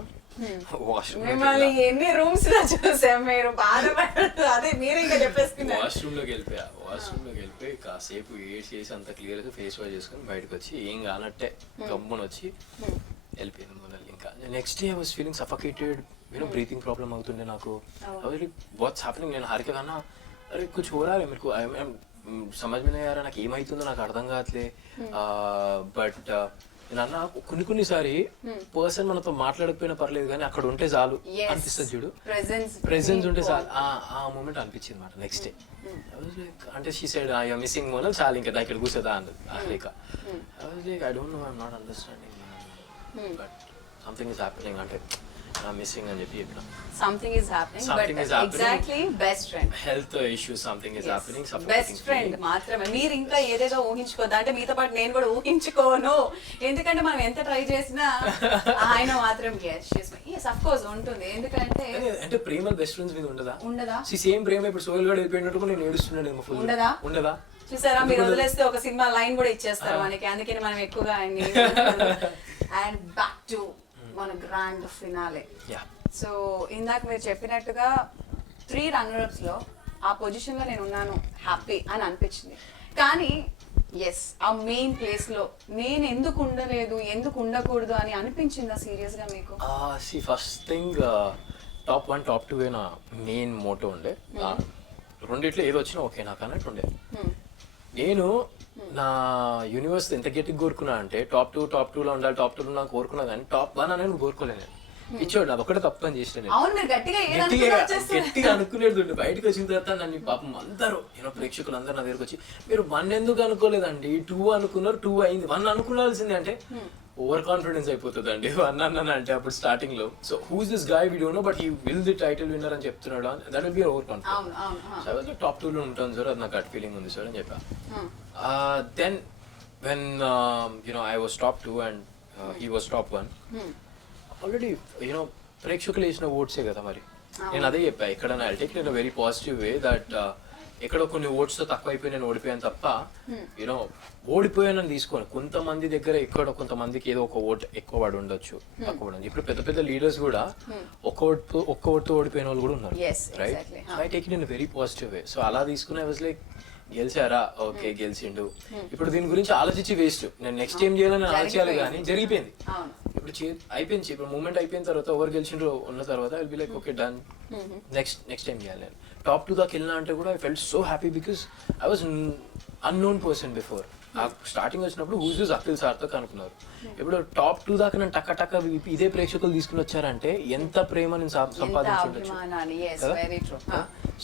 మిమ్మల్ని ఎన్ని రూమ్స్ లో చూసాం, మీరు బాధపడదు అదే మీరు ఇంకా చెప్పేసుకున్నారు. వాష్రూమ్ లోకి వెళ్ళిపోయి కాసేపు ఏడ్ చేసి అంత క్లియర్ గా ఫేస్ వాష్ చేసుకుని బయటకు వచ్చి ఏం కానట్టే గమ్మున వచ్చి వెళ్ళిపోయింది మోనల్. ఇంకా next day I was feeling suffocated, breathing problem అవుతుండే నాకు. What's happening. నేను హారిక కన్నా అరే కుछ हो रहा है मेरे को, समझ में नहीं आ रहा నాకు ఏమైతుందో నాకు అర్థం కావట్లే. బట్ నేను అన్న కొన్నిసారి పర్సన్ మనతో మాట్లాడకపోయినా పర్లేదు కానీ అక్కడ ఉంటే చాలు అనిపిస్తుంది చూడు, ప్రెసెన్స్ ఉంటే చాలు. ఆ మూమెంట్ అనిపించింది మాట నెక్స్ట్ డే. అంటే she said I am missing Monal, చాలు ఇంకా ఇక్కడ కూర్చోదా అన్నది అహ్లిక. I was like I don't know, I'm not understanding but something is happening, అంటే మిస్సింగ్ అని చెప్పి చెప్పిన. Something is happening, but exactly best friend. Health issues, something is happening. Best friend మాత్రమే. మీరు ఇంకా ఏదేదో ఊహించుకోవద్దు, అంటే మీతో పాటు నేను కూడా ఊహించుకోను, ఎందుకంటే మనం ఎంత ట్రై చేసినా ఆయన మాత్రం yes of course ఉంటుంది. ఎందుకంటే అంటే ప్రేమ బెస్ట్ ఫ్రెండ్స్ మీద ఉండదా? సేమ్ ప్రేమ ఇప్పుడు సోయల్ గడ్ వెళ్ళిపోయినట్టు నేను ఏడుస్తున్నాను ఫుల్. ఉండదా? చూసారా, మీరు వదిలేస్తే ఒక సినిమా లైన్ కూడా ఇచ్చేస్తారు మనకి, అందుకని మనం ఎక్కువగా ఆయన్ని. అండ్ బ్యాక్ టు మన గ్రాండ్ ఫినాలే. సో ఇందాక మీరు చెప్పినట్టుగా 3 రన్నర్స్ లో ఆ పొజిషన్ లో నేను ఉన్నాను, హ్యాపీ అని అనిపించింది. కానీ ఎస్ ఆ మెయిన్ ప్లేస్ లో నేను ఎందుకు ఉండలేదు, ఎందుకు ఉండకూడదు అని అనిపించిందా సీరియస్ గా మీకు? ఫస్ట్ థింగ్ టాప్ 1 టాప్ 2 నా మెయిన్ మోటో ఉండే. రెండిట్లో ఏదో వచ్చినా ఓకే నాకు అన్నట్టు ఉండే. నేను నా యూనివర్స్ ఎంత గట్టిగా కోరుకున్నా అంటే టాప్ 2 లో ఉండాలి, టాప్ 2 లో నాకు కోరుకున్నా కానీ టాప్ 1 అనేది కోరుకోలేదు. ఇచ్చోడు అది ఒకటే తప్పు అని చేసిన. గట్టిగా అనుకునేది ఉండే. బయటకు వచ్చిన తర్వాత నన్ను పాపం అందరూ ప్రేక్షకులు అందరూ నా దగ్గరకు వచ్చి మీరు 1 ఎందుకు అనుకోలేదండి, 2 అనుకున్నారు, 2 అయింది, 1 అనుకోవాల్సిందే. అంటే ఓవర్ కాన్ఫిడెన్స్ అయిపోతుంది అండి 1 అన్నాను అంటే అప్పుడు స్టార్టింగ్ లో. So who's this guy we don't know but he will the title winner అని చెప్తున్నాడు, that will be over confidence. Top 2 లో ఉంటాను సార్, అది నాకు గట్ ఫీలింగ్ ఉంది సార్ అని చెప్పా. Then when I was top 2 and he was top 1, already ప్రేక్షకులు వేసిన ఓట్సే కదా మరి. నేను అదే చెప్పా, ఇక్కడ నా take in very positive way that ఎక్కడో కొన్ని ఓట్స్ తో తక్కువ అయిపోయి నేను ఓడిపోయాను తప్ప ఓడిపోయానని తీసుకోను. కొంతమంది దగ్గర ఎక్కడ కొంతమందికి ఏదో ఒక ఓట్ ఎక్కువ పడి ఉండొచ్చు, తక్కువ పడి. ఇప్పుడు పెద్ద లీడర్స్ కూడా ఒక్క ఓటుతో ఓడిపోయిన వాళ్ళు కూడా ఉన్నారు, right? I take it in very positive way. So అలా తీసుకుని ఐ వాజ్ లైక్ గెలిచారా, ఓకే గెలిచిండు, ఇప్పుడు దీని గురించి ఆలోచించి వేస్ట్. నేను నెక్స్ట్ ఏం చేయాలని ఆలోచించాలి కానీ జరిగిపోయింది. ఇప్పుడు అయిపోయింది, ఇప్పుడు మూమెంట్ అయిపోయిన తర్వాత ఎవరు గెలిచిండ్రో ఉన్న తర్వాత I will be like okay done, next time చేయాలి. నేను టాప్ 2 దాకా వెళ్ళినా అంటే కూడా I felt so happy because I was unknown person before. Starting వచ్చినప్పుడు హూజ్ యూజ్ అఖిల్ సార్తో కనుక్కున్నారు. ఇప్పుడు టాప్ 2 దాకా నేను టక్క ఇదే ప్రేక్షకులు తీసుకుని వచ్చారంటే ఎంత ప్రేమ నేను సంపాదించుండొచ్చు.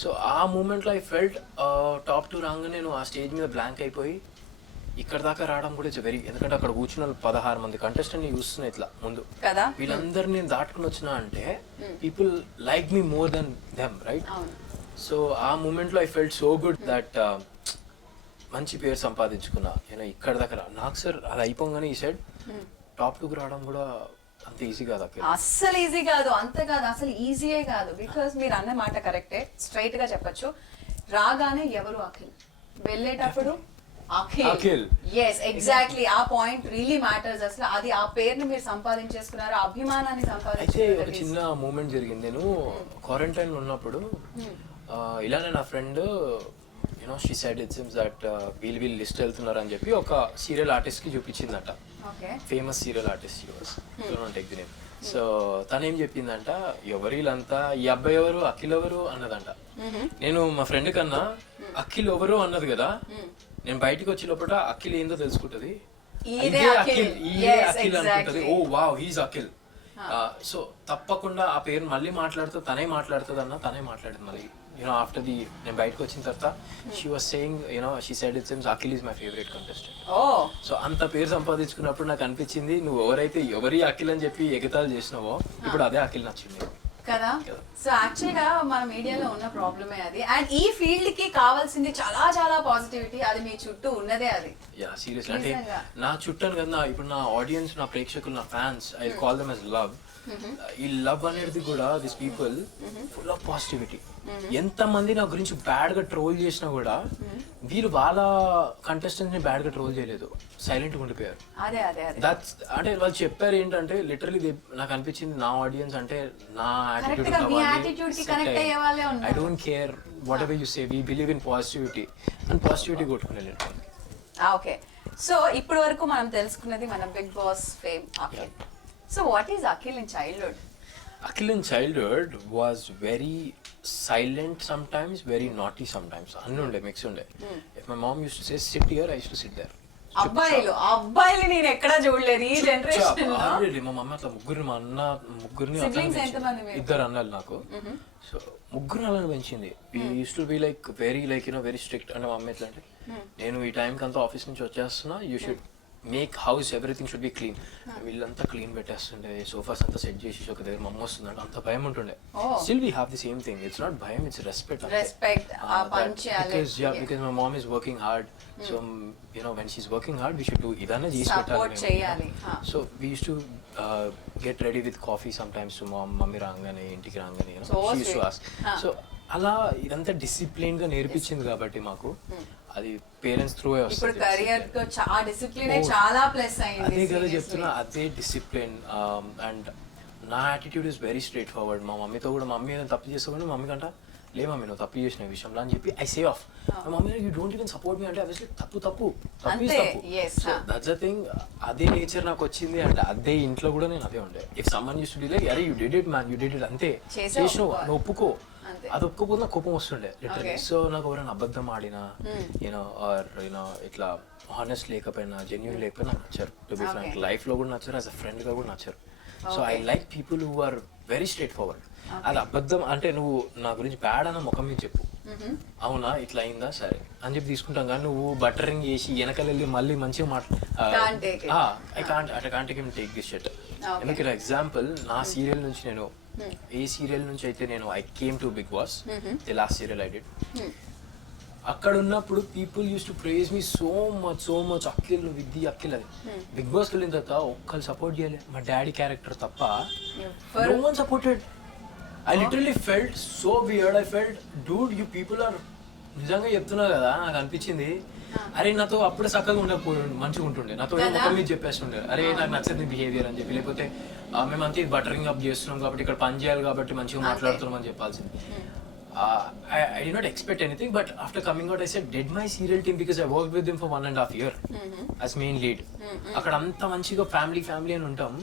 సో ఆ మూమెంట్ లో ఐ ఫెల్ట్ టాప్ 2 రాగానే నేను ఆ స్టేజ్ మీద బ్లాంక్ అయిపోయి ఇక్కడ దాకా రావడం కూడా ఇట్స్ వెరీ, ఎందుకంటే అక్కడ కూర్చున్న 16 మంది కంటెస్టెంట్ చూస్తున్నా ఇట్లా ముందు, వీళ్ళందరినీ నేను దాటుకుని వచ్చినా అంటే people like me more than them, right? So ఆ మూమెంట్ లో I felt so good that మంచి పేరు సంపాదించుకున్నా ఇక్కడ దాకా. నాకు సార్ అది అయిపోగానే ఈ సైడ్ టాప్ 2 రావడం కూడా అంత ఈజీ కాదు, అస్సలు ఈజీ కాదు, అంత కాదు, అసలు ఈజీయే కాదు. బికాస్ మీరు అన్న మాట కరెక్టే, స్ట్రైట్ గా చెప్పొచ్చు. రాగానే ఎవరు అఖిల్, వెళ్ళేటప్పుడు అఖిల్. ఎస్ ఎగ్జాక్ట్లీ, ఆ పాయింట్ రియలీ మ్యాటర్స్. అసలు అది ఆ పేరుని మీరు సంపాదించేసుకున్నారు, ఆ అభిమానాన్ని సంపాదించారు. ఒక చిన్న మూమెంట్ జరిగింది. నేను క్వారంటైన్ ఉన్నప్పుడు ఇలానే నా friend she said it seems that వీళ్ళు లిస్ట్ వెళ్తున్నారు అని చెప్పి ఒక సీరియల్ ఆర్టిస్ట్ కి చూపించిందట, famous serial artist. Take the name. So తను ఏం చెప్పిందంట, ఎవరు వీళ్ళంతా, ఈ అబ్బాయి ఎవరు, అఖిల్ ఎవరు అన్నదంట. నేను మా ఫ్రెండ్ కన్నా అఖిల్ ఎవరు అన్నది కదా, నేను బయటకు వచ్చినప్పుడు అఖిల్ ఏందో తెలుసుకుంటది, ఈయనే అఖిల్. Yes, అఖిల్ అనుకుంటది, exactly. Oh wow he's Akhil. So తప్పకుండా ఆ పేరు మళ్ళీ తనే మాట్లాడుతుంది అన్న తనే మాట్లాడింది మళ్ళీ ఆఫ్టర్ ది నేను బయటకు వచ్చిన తర్వాత she was saying she said it seems Akhil is my favourite contestant. So అంత పేరు సంపాదించుకున్నప్పుడు నాకు అనిపించింది నువ్వు ఎవరి అఖిల్ అని చెప్పి ఎగతాలు చేసినావో ఇప్పుడు అదే అఖిల్ నచ్చింది కదా. సో యాక్చువల్ గా మన మీడియాలో ఉన్న ప్రాబ్లమే అది. అండ్ ఈ ఫీల్డ్ కి కావాల్సింది చాలా చాలా పాజిటివిటీ, అది మీ చుట్టూ ఉన్నదే అది. యా సీరియస్లీ అంటే నా చుట్టాను కదా ఇప్పుడు నా ఆడియన్స్ నా ప్రేక్షకులు నా fans I call them as love. ఈ లవ్ అనేది కూడా this people full of positivity. ఎంత మంది నా గురించి బ్యాడ్ గా ట్రోల్ చేసినా కూడా వీళ్ళు వాళ్ళ కంటెస్టెంట్స్ ని బ్యాడ్ గా ట్రోల్ చేయలేదు, సైలెంట్ గా ఉండిపోయారు. దట్స్ అంటే వాళ్ళు చెప్పారు ఏంటంటే లిటరలీ నాకు అనిపించింది నా ఆడియన్స్ అంటే నా attitude I don't care whatever you say we believe in positivity and positivity కొట్టుకునే. ఓకే, సో ఇప్పటి వరకు మనం తెలుసుకున్నది మన big boss fame Akhil. So what is Akhil in childhood? Akhil in childhood was very silent sometimes, very naughty sometimes. Annunde mix unde. If my mom used to say sit here, I used to sit there. అబ్బాయిలు నేను ఎక్కడా చూడలేదు ఈ generation లో. మా mummy అట్లా ముగ్గురిని ఇద్దరు అన్నలు నాకు. సో ముగ్గురు అలా పెంచింది. Use to be like very very strict. అంటే మా మమ్మీ ఎట్లా అంటే నేను ఈ టైంకి అంతా ఆఫీస్ నుంచి వచ్చేస్తున్నా, you should make house everything should be clean. వీళ్ళంతా క్లీన్ పెట్టేస్తుండే, సోఫాస్ అంతా సెట్ చేసి ఒక దగ్గర మమ్మ వస్తుందంటే అంత భయం ఉంటుండే. Still we have the same thing. It's not భయం, it's respect. Because my mom is working hard. So when she's working hard we should do idana cheese petali. So we used to get ready with coffee sometimes to mummy rangane intiki rangane she used to ask. So అలా ఇదంతా discipline గా నేర్పించింది కాబట్టి మాకు అది parents through వస్తుంది. ఇప్పుడు career కు చాలా డిసిప్లిన్ చాలా ప్లస్ అయ్యింది. అదే కదా చెప్తున్నా, అదే డిసిప్లిన్. అండ్ నా attitude is very straight forward. మా మమ్మీతో కూడా మమ్మీ ఏదైనా తప్పు చేస్తామని మమ్మీ కంట లే మమ్మీ నువ్వు తప్పు చేసిన విషయంలో అని చెప్పి I say off. Mummy you don't even support me అంటే అసలు తప్పు దట్స్ ద థింగ్. అదే నేచర్ నాకు వచ్చింది అంటే అదే ఇంట్లో కూడా నేను అదే ఉండే. If someone used to be like అరే you did it man, you did it అంతే చేసినావు నువ్వు ఒప్పుకో. అది ఒప్పుకోకుండా కోపం వస్తుండే లిటరలీ. సో నాకు ఎవరైనా అబద్ధం ఆడినా ఆర్ ఇట్లా హానెస్ట్ లేకపోయినా జెన్యూన్ లేకపోయినా నాకు నచ్చారు. టు బి ఫ్రాంక్ లైఫ్ లో కూడా నచ్చారు, యాజ్ అ ఫ్రెండ్ గా కూడా నచ్చారు. So I like people who are very straightforward. అది అబద్ధం అంటే నువ్వు నా గురించి బ్యాడ్ అన్న ముఖం మీద చెప్పు, అవునా ఇట్లా అయిందా సరే అని చెప్పి తీసుకుంటాం. కానీ నువ్వు బటరింగ్ చేసి వెనకాల వెళ్ళి మళ్ళీ మంచిగా I can't take this shit. ఎందుకంటే ఎగ్జాంపుల్ నా సీరియల్ నుంచి నేను ఏ సీరియల్ నుంచి అయితే నేను I came to big Boss, the last serial I did, అక్కడ ఉన్నప్పుడు people used to praise me so much Akhil with the Akhil అని. బిగ్ బాస్ వెళ్ళిన తర్వాత ఒక్కరు సపోర్ట్ చేయలేదు, మా డాడీ క్యారెక్టర్ తప్ప no one supported. I literally felt so weird. I felt, dude, you people are నిజంగా చెప్తున్నా కదా నాకు అనిపించింది అరే నాతో అప్పుడే చక్కగా ఉండకపోయి మంచిగా ఉంటుండే, నాతో ముఖం మీద చెప్పేస్తుండే అరే నాకు నచ్చదు బిహేవియర్ అని చెప్పి, లేకపోతే మేమంతా బటరింగ్ అప్ చేస్తున్నాం కాబట్టి ఇక్కడ పని చేయాలి కాబట్టి మంచిగా మాట్లాడుతున్నాం అని చెప్పాల్సింది. I did not expect anything, but after coming out I said, did my serial team, because I worked with them for 1.5 years as main lead. అక్కడ అంత మంచిగా ఫ్యామిలీ అని ఉంటాం.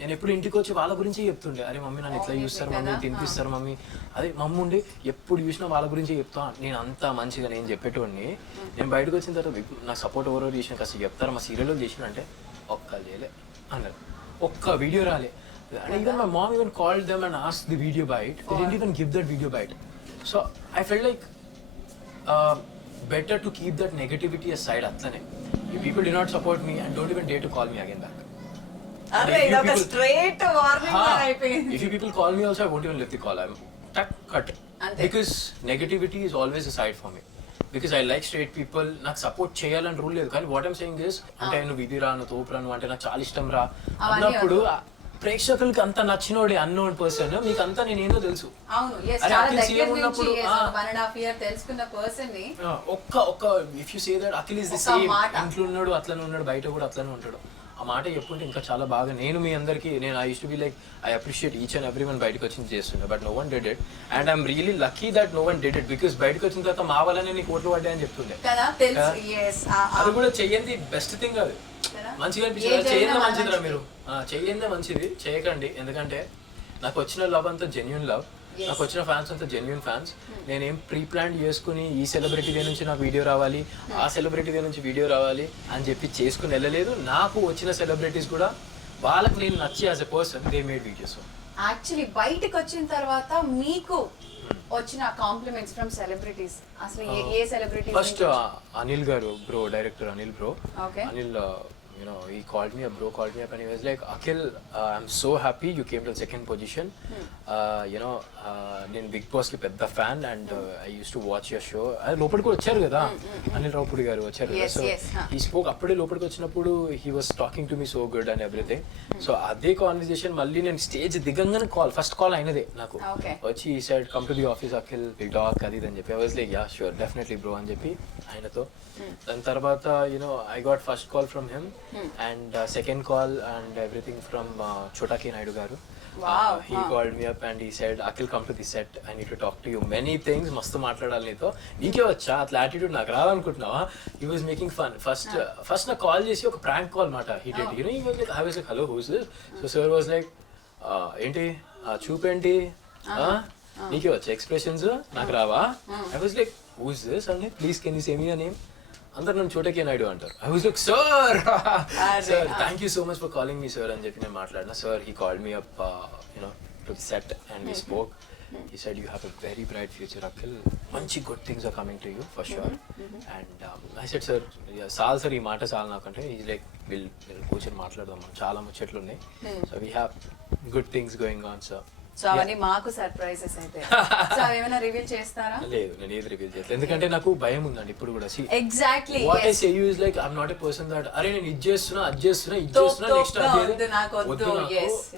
నేను ఎప్పుడు ఇంటికి వచ్చి వాళ్ళ గురించి చెప్తుండే, అరే మమ్మీ నన్ను ఇట్లా చూస్తారు, మమ్మీ తినిపిస్తారు, మమ్మీ అదే మమ్మీ ఉండి ఎప్పుడు చూసినా వాళ్ళ గురించి చెప్తా. నేను అంత మంచిగా నేను చెప్పేటోడిని. నేను బయటకు వచ్చిన తర్వాత నాకు సపోర్ట్ ఎవరో చేసిన కాస్త చెప్తారు, మా సీరియల్లో చేసిన అంటే ఒక్క చేయలే అన్నారు, ఒక్క వీడియో రాలే. And even my mom even called them and asked the video bite. They didn't even give that video bite. So I felt like better to keep that negativity aside. Atlane if people do not support me and don't even dare to call me again back. Arre idoka straight warning ayipindi. If you people call me also I won't even lift the call. I'm cut. Because negativity is always a side for me. Because I like straight people. నాకు support చేయాలని rule లేదు, కానీ what I'm saying is అంటే నువ్వు ఇది రా నువ్వు తోపు రాను అంటే నాకు చాలా ఇష్టం రా అన్నప్పుడు ప్రేక్షకులకి అంత నచ్చినోడే అన్నోన్ పర్సన్ మీకు అంతా నేను ఏందో తెలుసు. ఒక్క if you say that Akhil is the same, ఇంట్లో ఉన్నాడు అట్లనే ఉన్నాడు, బయట కూడా అట్లనే ఉంటాడు, ఆ మాట చెప్పుంటే ఇంకా చాలా బాగా నేను మీ అందరికి నేను I used to be like I appreciate each and every one బయటకు వచ్చి చేస్తుండే, but no one did it and I'm really lucky that no one did it, because బయటకు వచ్చిన తర్వాత మా వల్లనే నీకు ఓట్లు పడ్డాయని చెప్తుండే. అది కూడా చెయ్యండి బెస్ట్ థింగ్, అది మంచిగా అనిపించింది. చెయ్యందే మంచిదిరా, మీరు చెయ్యందే మంచిది, చేయకండి. ఎందుకంటే నాకు వచ్చిన లవ్ అంతా జెన్యూన్ లవ్. నాకు వచ్చిన ఫ్యాన్స్ అంతా జెన్యున్ ఫ్యాన్స్. నేనేం ప్రీ ప్లాన్ చేసుకుని ఈ సెలబ్రిటీ డే నుంచి నాకు వీడియో రావాలి, ఆ సెలబ్రిటీ డే నుంచి వీడియో రావాలి అని చెప్పి చేసుకుని వెళ్ళలేదు. నాకు వచ్చిన సెలబ్రిటీస్ కూడా వాళ్ళకి నేను నచ్చి as a person they made videos. Actually బయటకు వచ్చిన తర్వాత మీకు వచ్చిన కాంప్లిమెంట్స్ ఫ్రమ్ సెలబ్రిటీస్ అసలు ఏ సెలబ్రిటీ? ఫస్ట్ అనిల్ గారు bro, director Anil bro. Okay. Anil he called me up, bro called me up and he was like, Akhil, I'm so happy you came to the second position. నేను big Boss కి పెద్ద fan and I used to watch your show. లోపలికి కూడా వచ్చారు కదా అనిల్ రావుపూడి గారు వచ్చారు కదా. సో ఈ స్పోక్ అప్పుడే లోపలికి వచ్చినప్పుడు he was talking to me so good and everything. So అదే కాన్వర్సేషన్ మళ్ళీ నేను స్టేజ్ దిగంగానే ఫస్ట్ కాల్ అయినదే నాకు వచ్చి ఈ side come to the office Akhil big డాక్ అది అని చెప్పి. I was like yeah sure definitely bro అని చెప్పి ఆయనతో. దాని తర్వాత I got first call from him and second call and everything from Chota K Naidu garu. He called me up and he said, Akhil, come to the set, I need to talk to you many things, mastu maatladali neeto. Neeke vacha atla attitude నాకు రాదు అనుకుంటున్నావా? He was making fun. First na call చేసి ఒక prank call మాట he did. He was like, I was like, hello, who's this? So sir was like, ఏంటి చూపేంటి, నీకే వచ్చా expressions నాకు రావా? I was like, who's this? And please can you say me your name? అందరు నన్ను Chota K Naidu అంటారు. I was like sir sir thank you so much for calling me sir అని చెప్పి నేను మాట్లాడినా. Sir he called me up to the set and we spoke. He said you have a very bright future Akhil, మంచి good things are coming to you for sure. And I said sir సాల్ sir ఈ మాట చాలు నాకంటే. Is like will కూర్చొని మాట్లాడదాం, చాలా ముచ్చట్లు ఉన్నాయి. So we have good things going on sir. So అవన్నీ మాకు సర్ప్రైజెస్ అయితే. సో ఏమైనా రివీల్ చేస్తారా? లేదు, నేను ఏది రివీల్ చేయలేదు ఎందుకంటే నాకు భయం ఉందండి ఇప్పుడు కూడా. Exactly what I say you is like I'm not a person that అరే నేను ఇది చేస్తున్నా అది చేస్తున్నా నెక్స్ట్ వద్దు. నాకు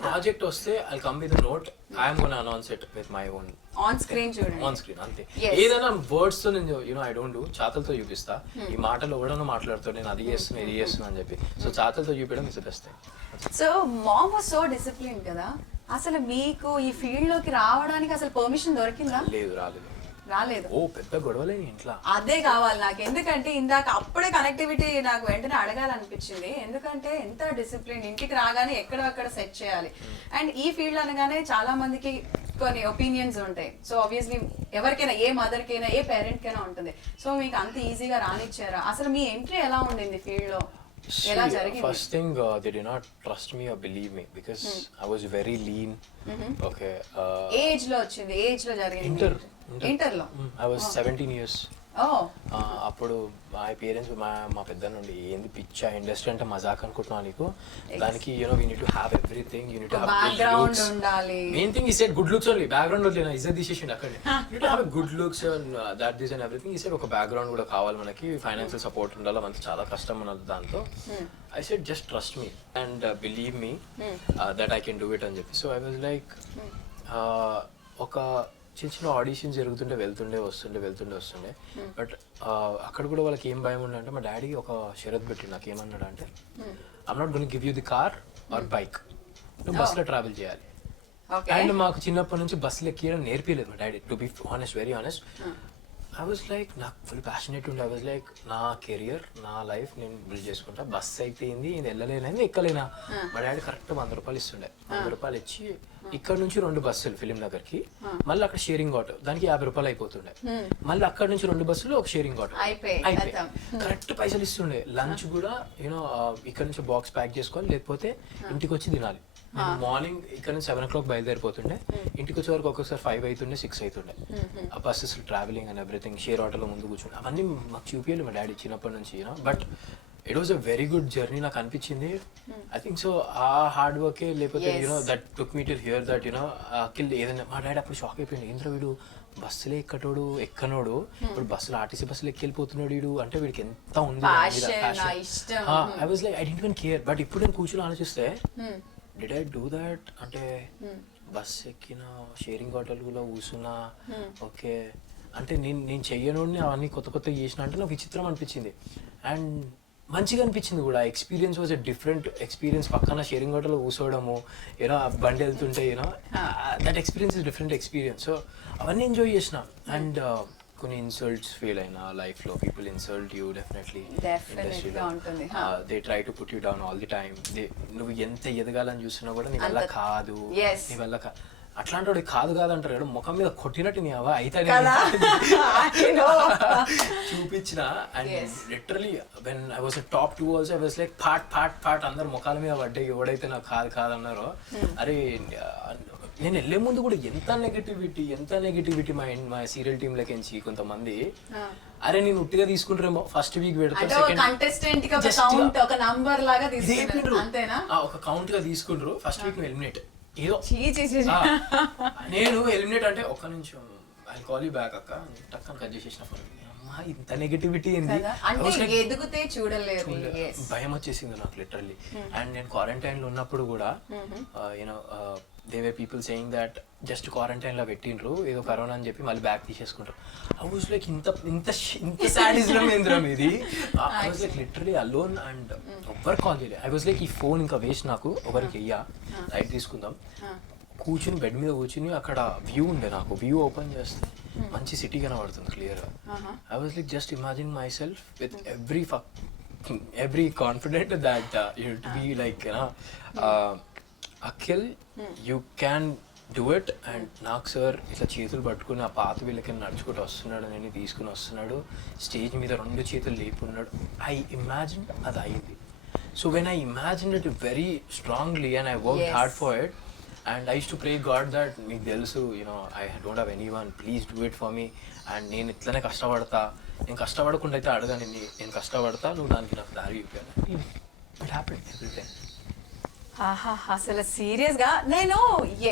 ప్రాజెక్ట్ వస్తే I come with note, I'm gonna announce it with my own on screen చూడండి, ఆన్ స్క్రీన్ అంతే. ఏదైనా వర్డ్స్ తో నేను ఐ డోంట్ డూ, చాతలతో చూపిస్తా. ఈ మాటలు ఎవడన్నా మాట్లాడుతాడు నేను అది చేస్తున్నా ఇది చేస్తున్నా అని చెప్పి. సో చాతలతో చూపించడం is the best thing. So mom was so discipline కదా, అసలు మీకు ఈ ఫీల్డ్ లోకి రావడానికి అసలు పర్మిషన్ దొరికిందా? లేదు, రాలేదు. ఓ పెద్ద గొడవలే ఇంట్లో. అదే కావాలి నాకు, ఎందుకంటే ఇందాక అప్పుడే కనెక్టివిటీ నాకు వెంటనే అడగాలనిపించింది. ఎందుకంటే ఎంత డిసిప్లిన్, ఇంటికి రాగానే ఎక్కడక్కడ సెట్ చేయాలి. అండ్ ఈ ఫీల్డ్ అనగానే చాలా మందికి కొన్ని ఒపీనియన్స్ ఉంటాయి. సో ఆబ్వియస్లీ ఎవరికైనా, ఏ మదర్ కైనా ఏ పేరెంట్ కైనా ఉంటుంది. సో మీకు అంత ఈజీగా రానిచ్చారా? అసలు మీ ఎంట్రీ ఎలా ఉండింది ఫీల్డ్ లో? First thing, they did not trust me or believe me because I was very lean. Okay. Age lo ochindi, age lo jarigindi. Inter lo. I was 17 years. Oh. అప్పుడు మా parents మా పెద్ద నుండి ఏంది పిచ్చా ఇండస్ట్రీ అంటే మజాక్ అనుకుంటున్నావు నీకు, దానికి we need to have everything, you need to have background ఉండాలి. Main thing he said good looks only, background వదిలేనా ఇజ్జత్ తీసేసిండు అక్కడ. You need to have good looks that this and everything. He said ఒక బ్యాక్గ్రౌండ్ కూడా కావాలి మనకి, financial support ఉండాలి, మనకి చాలా కష్టం ఉన్నది దాంతో. I said just trust me and believe me that I can do it అని చెప్పి. సో I was like ఒక చిన్న ఆడిషన్ జరుగుతుంటే వెళ్తుండే వస్తుండే. బట్ అక్కడ కూడా వాళ్ళకి ఏం భయం ఉండే అంటే, మా డాడీ ఒక షరత్ పెట్టి నాకు ఏమన్నాడు అంటే, I'm not gonna give you the car or bike, నువ్వు బస్లో ట్రావెల్ చేయాలి. అండ్ మాకు చిన్నప్పటి నుంచి బస్సులు ఎక్కియడం నేర్పిలేదు మా daddy, to be honest, very honest. I was like నాకు ఫుల్ ప్యాషనేట్ ఉండే. ఐ వాజ్ లైక్ నా కెరియర్, నా లైఫ్ నేను బిల్డ్ చేసుకుంటా, బస్ అయితే ఏంది నేను వెళ్ళలేనని ఎక్కలేనా. మా డాడీ కరెక్ట్ 100 రూపాయలు ఇస్తుండే. 100 రూపాయలు ఇచ్చి ఇక్కడ నుంచి 2 బస్సులు ఫిలిం నగర్కి, మళ్ళీ అక్కడ షేరింగ్ ఆటో, దానికి 50 రూపాయలు అయిపోతుండే. మళ్ళీ అక్కడ నుంచి 2 బస్సులు ఒక షేరింగ్ ఆటో అయిపోయి కరెక్ట్ పైసలు ఇస్తుండే. లంచ్ కూడా ఇక్కడ నుంచి బాక్స్ ప్యాక్ చేసుకోవాలి, లేకపోతే ఇంటికి వచ్చి తినాలి. మార్నింగ్ ఇక్కడ నుంచి 7 o'clock బయలుదేరిపోతుండే, ఇంటికి వచ్చే వరకు ఒక్కొక్కసారి 5 అవుతుండే, 6 అవుతుండే. ఆ buses travelling and everything, share ఆటోలో ముందు కూర్చుండే, అవన్నీ మాకు చూపించాలి మా డాడీ చిన్నప్పటి నుంచి. But it was a very good journey నాకు అనిపించింది. ఐ థింక్ సో ఆ హార్డ్ వర్కే, లేకపోతే that took me to hear that kill ఏదైనా. మా డాడీ అప్పుడు షాక్ అయిపోయింది, ఏంద్ర వీడు బస్సులో ఎక్కనోడు ఇప్పుడు బస్సులో ఆర్టీసీ బస్సులో ఎక్కిపోతున్నాడు వీడు, అంటే వీడికి ఎంత ఉంది. I was like I don't even care. But ఇప్పుడు నేను కూర్చొని ఆలోచిస్తే, డిడ్ ఐ డూ దాట్ అంటే బస్ ఎక్కిన, షేరింగ్ ఆటోలు కూడా కూర్చున్నా, ఓకే అంటే నేను చెయ్యనోడిని అవన్నీ కొత్త చేసిన అంటే నాకు విచిత్రం అనిపించింది. అండ్ మంచిగా అనిపించింది కూడా. Experience was a different experience. పక్కన షేరింగ్ ఆటోలో కూర్చోవడము, బండి వెళ్తుంటే that experience is different experience. So అవన్నీ ఎంజాయ్ చేసిన. అండ్ కొన్ని ఇన్సల్ట్స్ ఫీల్ అయినా లైఫ్లో, పీపుల్ ఇన్సల్ట్ యూ డెఫినెట్లీ ఇండస్ట్రీలో, they try to put you down all the time. నువ్వు ఎంత ఎదగాలని చూసినా కూడా నీ వల్ల కాదు, నీ వల్ల అట్లాంటి వాడు కాదు కాదంటారు కదా, ముఖం మీద కొట్టినట్టు నీ అవ అయితే కదా చూపించిన. And literally when I was top 2 also I was like పాట్ అందరు ముఖాల మీద పడ్డాయి, ఎవడైతే నాకు కాదన్నారో. అరే నేను వెళ్ళే ముందు కూడా ఎంత నెగిటివిటీ మా సీరియల్ టీమ్ లకి కొంతమంది, అరే నేను ఉట్టిగా తీసుకుంటారేమో ఫస్ట్ వీక్ పెడతారు, ఒక కౌంట్ గా తీసుకుంటారు, ఫస్ట్ వీక్ ఎలిమినేట్ ఏదో. నేను ఎలిమినేట్ అంటే ఒక్క నిమిషం ఐ కాల్ యూ బ్యాక్ అక్క టక్కన కట్ చేసేసిన ఫోన్. అమ్మా ఇంత నెగిటివిటీ ఏంది, భయం వచ్చేసింది నాకు లిటరల్లీ. అండ్ నేను క్వారంటైన్ లో ఉన్నప్పుడు కూడా you know they way people saying that just quarantine లో పెట్టిండ్రు ఏదో కరోనా అని చెప్పి మళ్ళీ బ్యాక్ తీసేసుకుంటారు. ఐ వాజ్ లైక్ ఇంత సాడిజం ఏంద్రం ఇది. I was like literally alone and ఎవ్వరు కాల్ చేయలేదు. ఐ వాజ్ లైక్ ఈ ఫోన్ ఇంకా వేస్ట్ నాకు, ఒకరికి వెయ్యా లైట్ తీసుకుందాం. కూర్చుని బెడ్ మీద కూర్చుని అక్కడ వ్యూ ఉండే, నాకు వ్యూ ఓపెన్ చేస్తే మంచి సిటీ కనబడుతుంది క్లియర్ గా. I was like just imagine my self with every confident that you to be like Akhil you can do it. And నాకు సార్ ఇట్లా చేతులు పట్టుకుని ఆ పాత వీళ్ళకి నడుచుకుంటూ వస్తున్నాడు, నేను తీసుకుని వస్తున్నాడు, స్టేజ్ మీద 2 చేతులు లేపున్నాడు. ఐ ఇమాజిన్ అది అయింది. So when I imagine it very strongly and I work hard for it. And I used to pray God that మీకు తెలుసు I don't have anyone, please do it for me. And నేను ఇట్లనే కష్టపడతా, నేను కష్టపడకుండా అయితే అడగాను, నేను కష్టపడతా, నువ్వు దానికి నాకు దారి ఇప్పాను. It happened every time. అసలు సీరియస్ గా నేను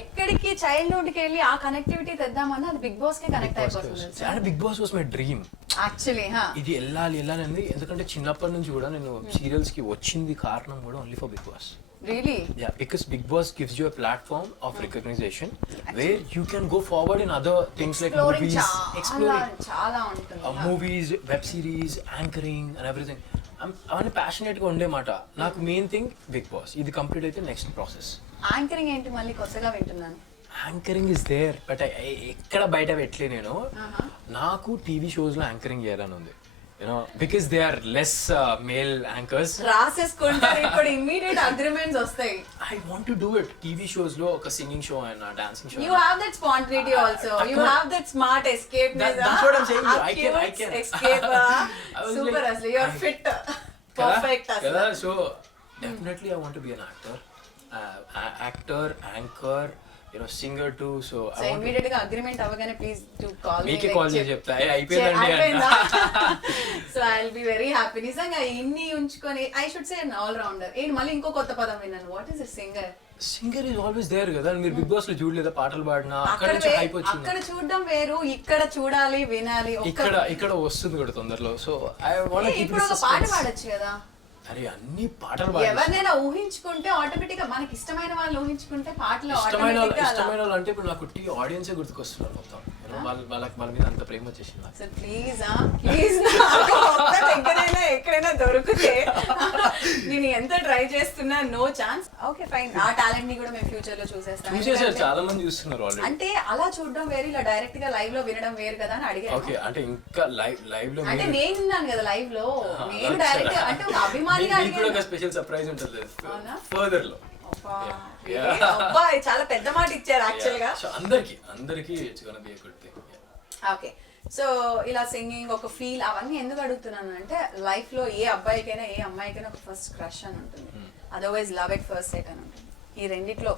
ఎక్కడికి చైల్డ్హుడ్ కి వెళ్ళి ఆ కనెక్టివిటీ తెద్దామని అది బిగ్ బాస్ కి కనెక్ట్ అయిపోతుంది. Bigg Boss was my dream actually. ఇది వెళ్ళాలి అని, ఎందుకంటే చిన్నప్పటి నుంచి కూడా నేను సీరియల్స్ కి వచ్చింది కారణం కూడా only for Bigg Boss. Really? Yeah, because Big Boss gives you a platform of recognition where you can go forward in other things like movies, exploring movies, web series, anchoring and everything. I'm passionate గా ఉండే మాట. నాకు main thing big boss. ఇది complete అయితే next process. Anchoring ఏంటి మళ్ళీ కొత్తగా వింటున్నాను. యాంకరింగ్ ఇస్ దేర్ బట్ ఎక్కడ బయట పెట్టలే నేను. నాకు టీవీ షోస్ లో యాంకరింగ్ చేయాలని ఉంది. Because they are less male anchors. రాసేసుకుంటారు ఇప్పుడు immediate agreements వస్తాయి. I want to do it. TV shows లో ఒక singing show and a dancing show. You have that spontaneity also. You have that smart escape. That's what I'm saying. I can. Escape. Super asli. You are fit. Perfect asli. So definitely I want to be an actor, anchor, singer too. So immediate గా agreement అవగానే please do call me. మీకే call చేసి చెప్తా అయిపోయిందండి. So I'll be very happy. నిజంగా ఇన్ని ఉంచుకొని I should say an all rounder. ఏంటి మళ్ళీ ఇంకో కొత్త పదం విన్నాను. What is a singer? Singer is always there కదా. మీరు బిగ్ బాస్ లో చూడలేదా పాటలు పాడినా? అక్కడ నుంచి హైప్ వచ్చింది. అక్కడ చూడడం వేరు, ఇక్కడ చూడాలి, వినాలి. ఇక్కడ వస్తుంది కూడా తొందరలో. So I want to keep ఇప్పుడు ఒక పాట పాడొచ్చు కదా. అరే అన్ని పాటలు ఎవరినైనా ఊహించుకుంటే ఆటోమేటిక్ గా మనకి ఇష్టమైన వాళ్ళు ఊహించుకుంటే పాటలు ఇష్టమైన వాళ్ళు అంటే ఇప్పుడు నాకు టీ ఆడియన్సే గుర్తుకొస్తున్నారు మొత్తం. వాళ్ళ మీద అంత ప్రేమ వచ్చేసింది. ప్లీజ్ ఎక్కడైనా దొరికితే నేను ఎంత ట్రై చేస్తున్నా నో ఛాన్స్. ఓకే ఫైన్, ఆ టాలెంట్ ని కూడా మేము ఫ్యూచర్ లో చూసేస్తాం. చాలా మంది చూస్తున్నారు ఆల్రెడీ. అంటే అలా చూడడం వేరు, ఇలా డైరెక్ట్ గా లైవ్ లో వినడం వేరు కదా అని అడిగాను. ఓకే అంటే ఇంకా లైవ్ లో అంటే నేను విన్నాను కదా లైవ్ లో, నేను డైరెక్ట్ అంటే ఒక అభిమానిగా అడిగాను. ఒక స్పెషల్ సర్ప్రైజ్ ఉంటుంది ఫర్దర్ లో. అబ్బాయి చాలా పెద్ద మాట ఇచ్చారు యాక్చువల్ గా. అందరికి it's gonna B a good thing. Okay, so ఇలా సింగింగ్ ఒక ఫీల్ అవన్నీ ఎందుకు అడుగుతున్నాను అంటే లైఫ్ లో ఏ అబ్బాయికైనా ఏ అమ్మాయికైనా ఒక ఫస్ట్ క్రష్ అని ఉంటుంది, otherwise love at first sight అని ఉంటుంది. ఈ రెండిట్లో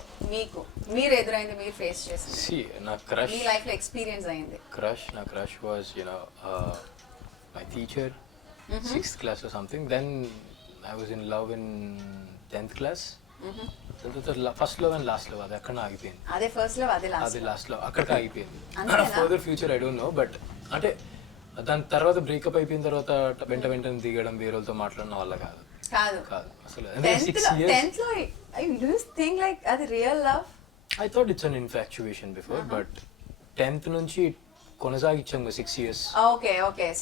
మీరు ఎదురైంది, మీరు ఫేస్ చేసింది, నా క్రష్ మీ లైఫ్ లో ఎక్స్పీరియన్స్ అయింది. నా crush was my teacher 6th class or something. Then I was in love in 10th class. First love and last love అది అక్కడ ఆగిపోయింది. అదే ఫస్ట్ లవ్, అదే లాస్ట్ లవ్ అక్కడికి ఆగిపోయింది. Further future I don't know, but అంటే దాని తర్వాత బ్రేకప్ అయిపోయిన తర్వాత వెంటనే దిగడం, వేరే వాళ్ళతో మాట్లాడడం వల్ల కాదు అసలు. 10th లో do you think like అది real love? I thought it's an infatuation before, but 10th నుంచి కొనసాగించాం 6 years. ఓకే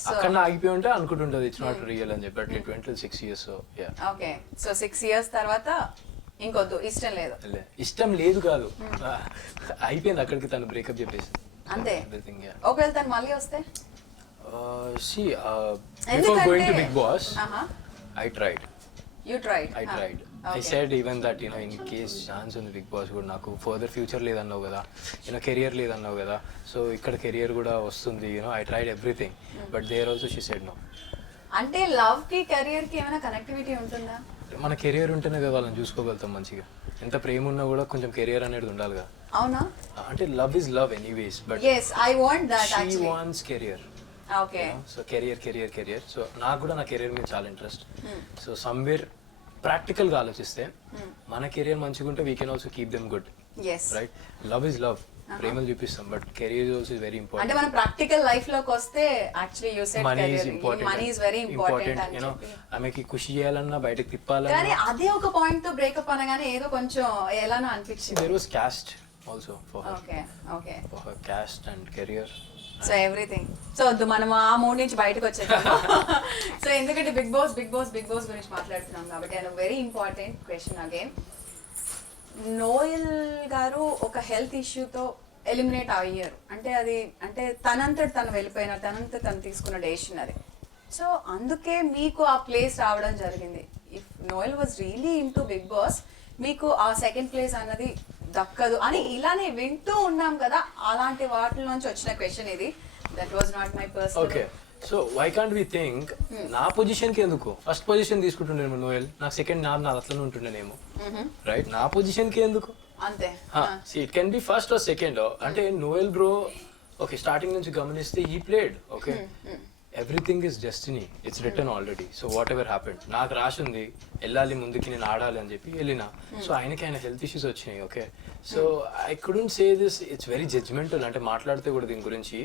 సో అక్కడ ఆగిపోయి ఉంటే అనుకుంటుంటది ఇట్స్ నాట్ రియల్ అని చెప్పి. It went till 6 years. So yeah. Okay, so 6 years తర్వాత ఇంకొద్దు, ఇష్టం లేదు కాదు, అయిపోయింది అక్కడికి. తను బ్రేకప్ చెప్పేసి అంతే. ఒకవేళ తను మళ్ళీ వస్తే before going to Big Boss, I tried. You tried? I tried. I said even that you know in case chance ఉంది బిగ్ బాస్ కూడా నాకు ఫర్దర్ ఫ్యూచర్ లేదన్నావు కదా, యూనో కెరియర్ లేదన్నావు కదా, సో ఇక్కడ కెరియర్ కూడా వస్తుంది, you know I tried everything but there also she said no. అంటే love కి కెరియర్ కి ఏమైనా కనెక్టివిటీ ఉంటుందా? మన కెరియర్ ఉంటేనే కదా వాళ్ళని చూసుకోగలుగుతాం మంచిగా. ఎంత ప్రేమ ఉన్నా కూడా కొంచెం కెరియర్ అనేది ఉండాలి కదా. అవునా? అంటే love is love anyways but yes I want that she actually. Wants career. Okay. So career so నాకు కూడా నా కెరియర్ మీద చాలా ఇంట్రెస్ట్. సో సమ్వేర్ ప్రాక్టికల్గా ఆలోచిస్తే మన కెరియర్ మంచిగా ఉంటే we can also keep them good, yes right? Love is love, ప్రేమలు చూపిస్తాం but career also is very అంటే ఇంపార్టెంట్. మన ప్రాక్టికల్ లైఫ్ లోకి వస్తే actually you said money is career, important, money is very important అని you know చెప్పి. ఆమెకి ఖుషి చేయాలన్నా బయటకు కానీ తిప్పాలన్నా. అదే ఒక పాయింట్ తో బ్రేకప్ అనగానే ఏదో కొంచెం ఎలానో అనిపించింది. There was caste also for her, okay okay. For her caste and career. So everything. So వద్దు మనం ఆ మూడ్ నుంచి బయటకు వచ్చేద్దాము. సో ఎందుకంటే బిగ్ బాస్ గురించి మాట్లాడుతున్నాం కాబట్టి and very important question again. Noel గారు ఒక హెల్త్ ఇష్యూతో ఎలిమినేట్ అయ్యారు. అంటే అది అంటే తనంతట తను వెళ్ళిపోయినారు, తనంతట తను తీసుకున్న డెసిషన్ అది. సో అందుకే మీకు ఆ ప్లేస్ రావడం జరిగింది. If Noel was really in to big Boss మీకు ఆ సెకండ్ ప్లేస్ అన్నది దక్కదు అని ఇలానే వింటూ ఉన్నాం కదా. అలాంటి వాటి నుంచి వచ్చిన క్వశ్చన్ ఇది. That was not my personal. Okay, so why can't we think నా పొజిషన్కి ఎందుకు ఫస్ట్ పొజిషన్ తీసుకుంటుండేమో నోయల్, నాకు సెకండ్ నాది అట్లనే ఉంటుండేనేమో, రైట్? నా పొజిషన్కి ఎందుకు? అంతే. It can be first or second. అంటే నోయల్ బ్రో ఓకే స్టార్టింగ్ నుంచి గమనిస్తే ఈ played okay, everything is destiny, it's written already. So whatever happened నాకు రాసి ఉంది వెళ్ళాలి ముందుకి, నేను ఆడాలి అని చెప్పి వెళ్ళిన. సో ఆయన హెల్త్ ఇష్యూస్ వచ్చినాయి okay. So I couldn't say this, it's very judgemental. అంటే మాట్లాడితే కూడా దీని గురించి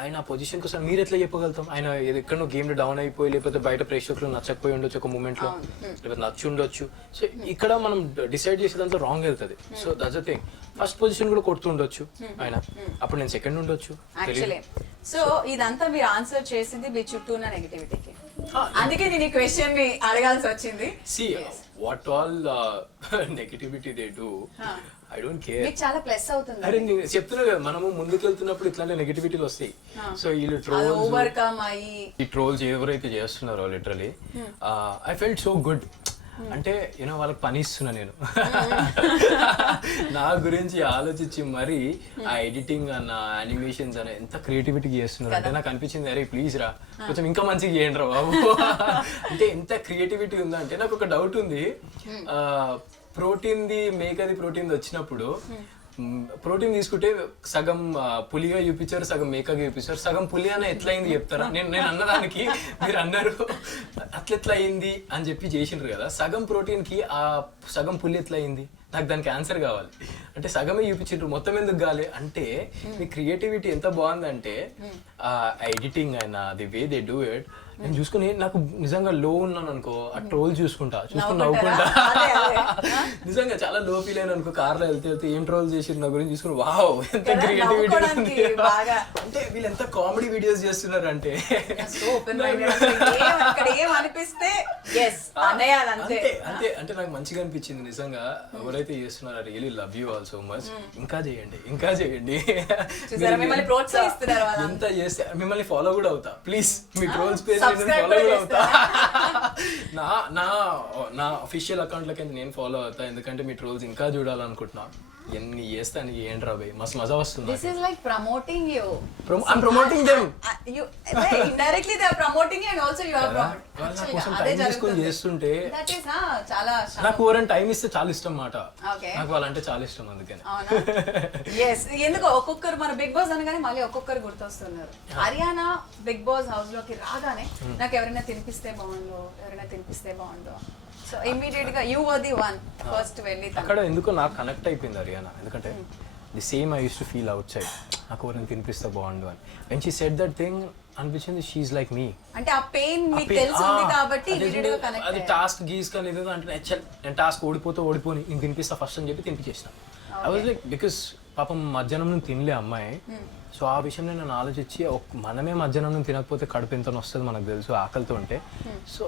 ఆయన పొజిషన్ కోసం మీరు ఎట్లా చెప్పగలుగుతాం? ఆయన ఎక్కడో గేమ్లో డౌన్ అయిపోయి లేకపోతే బయట ప్రేక్షకులు నచ్చకపోయి ఉండొచ్చు ఒక మూమెంట్లో, లేకపోతే నచ్చి ఉండొచ్చు. సో ఇక్కడ మనం డిసైడ్ చేసేదంతా రాంగ్ వెళ్తుంది. So that's the thing. First position కూడా కొడుతుండొచ్చు ఆయన, అప్పుడు నేను సెకండ్ ఉండొచ్చు. సో ఇదంతా మీరు ఆన్సర్ చేసింది మీ చుట్టూ ఉన్న నెగటివిటీకి. అందుకే నేను ఈ క్వశ్చన్ ని అడగాల్సి వచ్చింది. See, what all negativity they do, I don't care. మీకు చాలా ప్లస్ అవుతుంది. అరే నేను చెప్తున్నా కదా, మనము ముందుకు వెళ్తున్నప్పుడు ఇట్లాంటి నెగటివిటీలు వస్తాయి. సో వీళ్ళు ఓవర్కమ్ అయ్యి ఈ ట్రోల్స్ ఎవరైతే చేస్తున్నారో literally I felt so good. అంటే యూనో వాళ్ళకి పని ఇస్తున్నా నేను నా గురించి ఆలోచించి మరి ఆ ఎడిటింగ్ అన్న యానిమేషన్స్ అన్న ఎంత క్రియేటివిటీ చేస్తున్నారు అంటే నాకు అనిపించింది అరే ప్లీజ్ రా కొంచెం ఇంకా మంచిగా చేయండి రా బాబు. అంటే ఎంత క్రియేటివిటీ ఉందంటే నాకు ఒక డౌట్ ఉంది. ప్రోటీన్ది మేకది ప్రోటీన్ వచ్చినప్పుడు ప్రోటీన్ తీసుకుంటే సగం పులిగా చూపించారు, సగం మేకగా చూపించారు, సగం పులి అని ఎట్లా అయింది చెప్తారా? నేను అన్నదానికి మీరు అన్నారు అట్లెట్లా అయింది అని చెప్పి చేసిండ్రు కదా. సగం ప్రోటీన్కి ఆ సగం పులి ఎట్లా అయింది? నాకు దానికి ఆన్సర్ కావాలి. అంటే సగమే చూపించిండ్రు, మొత్తం ఎందుకు కాలే? అంటే మీ క్రియేటివిటీ ఎంత బాగుందంటే ఆ ఎడిటింగ్ అయినా the way they do it. నేను చూసుకుని నాకు నిజంగా లో ఉన్నాను అనుకో, ఆ ట్రోల్ చూసుకుని నవ్వుకుంటా. నిజంగా చాలా లో ఫీల్ అయినా అనుకో, కార్లో వెళ్తే ఏం ట్రోల్ చేసి నా గురించి చూసుకుని వావ్ ఎంత క్రియేటివిటీ ఉంది. అంటే వీళ్ళు ఎంత కామెడీ వీడియోస్ చేస్తున్నారు అంటే అంతే. అంటే నాకు మంచిగా అనిపించింది నిజంగా. ఎవరైతే చేస్తున్నారో really love you all so much. ఇంకా చేయండి. ఎంత చేస్తే మిమ్మల్ని ఫాలో కూడా అవుతా please. Me trolls page follow కూడా అవుతా. నా అఫీషియల్ అకౌంట్లకి నేను ఫాలో అవుతా, ఎందుకంటే మీ ట్రోల్స్ ఇంకా చూడాలనుకుంటున్నా. ఎన్ని చేస్తే అని ఏంటి రా భయ్, మస్తు మజా వస్తుంది. This is like promoting you. I'm promoting them. You indirectly they are promoting you and also you are promoting. వాళ్ళ కోసం టైం తీసుకొని చేస్తుంటే That is చాలా నాకు ఎవరైనా టైం ఇస్తే చాలా ఇష్టం మాట. Okay. నాకు వాళ్ళంటే చాలా ఇష్టం అందుకని. అవునా? Yes. ఎందుకు ఒక్కొక్కరు మన బిగ్ బాస్ అనగానే మళ్ళీ ఒక్కొక్కరు గుర్తొస్తున్నారు. హర్యానా బిగ్ బాస్ హౌస్ లోకి రాగానే నాకు ఎవరైనా తినిపిస్తే బాగుండు. సో ఇమ్మీడియట్ గా you were the one first వెళ్ళి అక్కడ ఎందుకో నాకు కనెక్ట్ అయిపోయింది హర్యానా. ఎందుకంటే the same I used to feel out side, నాకు ఎవరైనా తినిపిస్తే బాగుండు అని. When she said that thing అనిపించింది షీఈ్ లైక్ మీ. అంటే ఆ పెయిన్ మీకు తెలుసుంది కాబట్టి ఇమ్మీడియట్ గా కనెక్ట్. అది టాస్క్ గీస్కా లేదు అంటే నేను టాస్క్ ఓడిపోని నేను తినిపిస్తా ఫస్ట్ అని చెప్పి తినిపించేసిన. ఐ వాజ్ లైక్ బికాస్ పాపం మధ్యాహ్నం నుంచి తినలే అమ్మాయి. సో ఆ విషయంలో నేను ఆలోచించి మనమే మధ్యాహ్నం నుంచి తినకపోతే కడుపు ఎంత వస్తుంది మనకు తెలుసు ఆకలితో ఉంటే. సో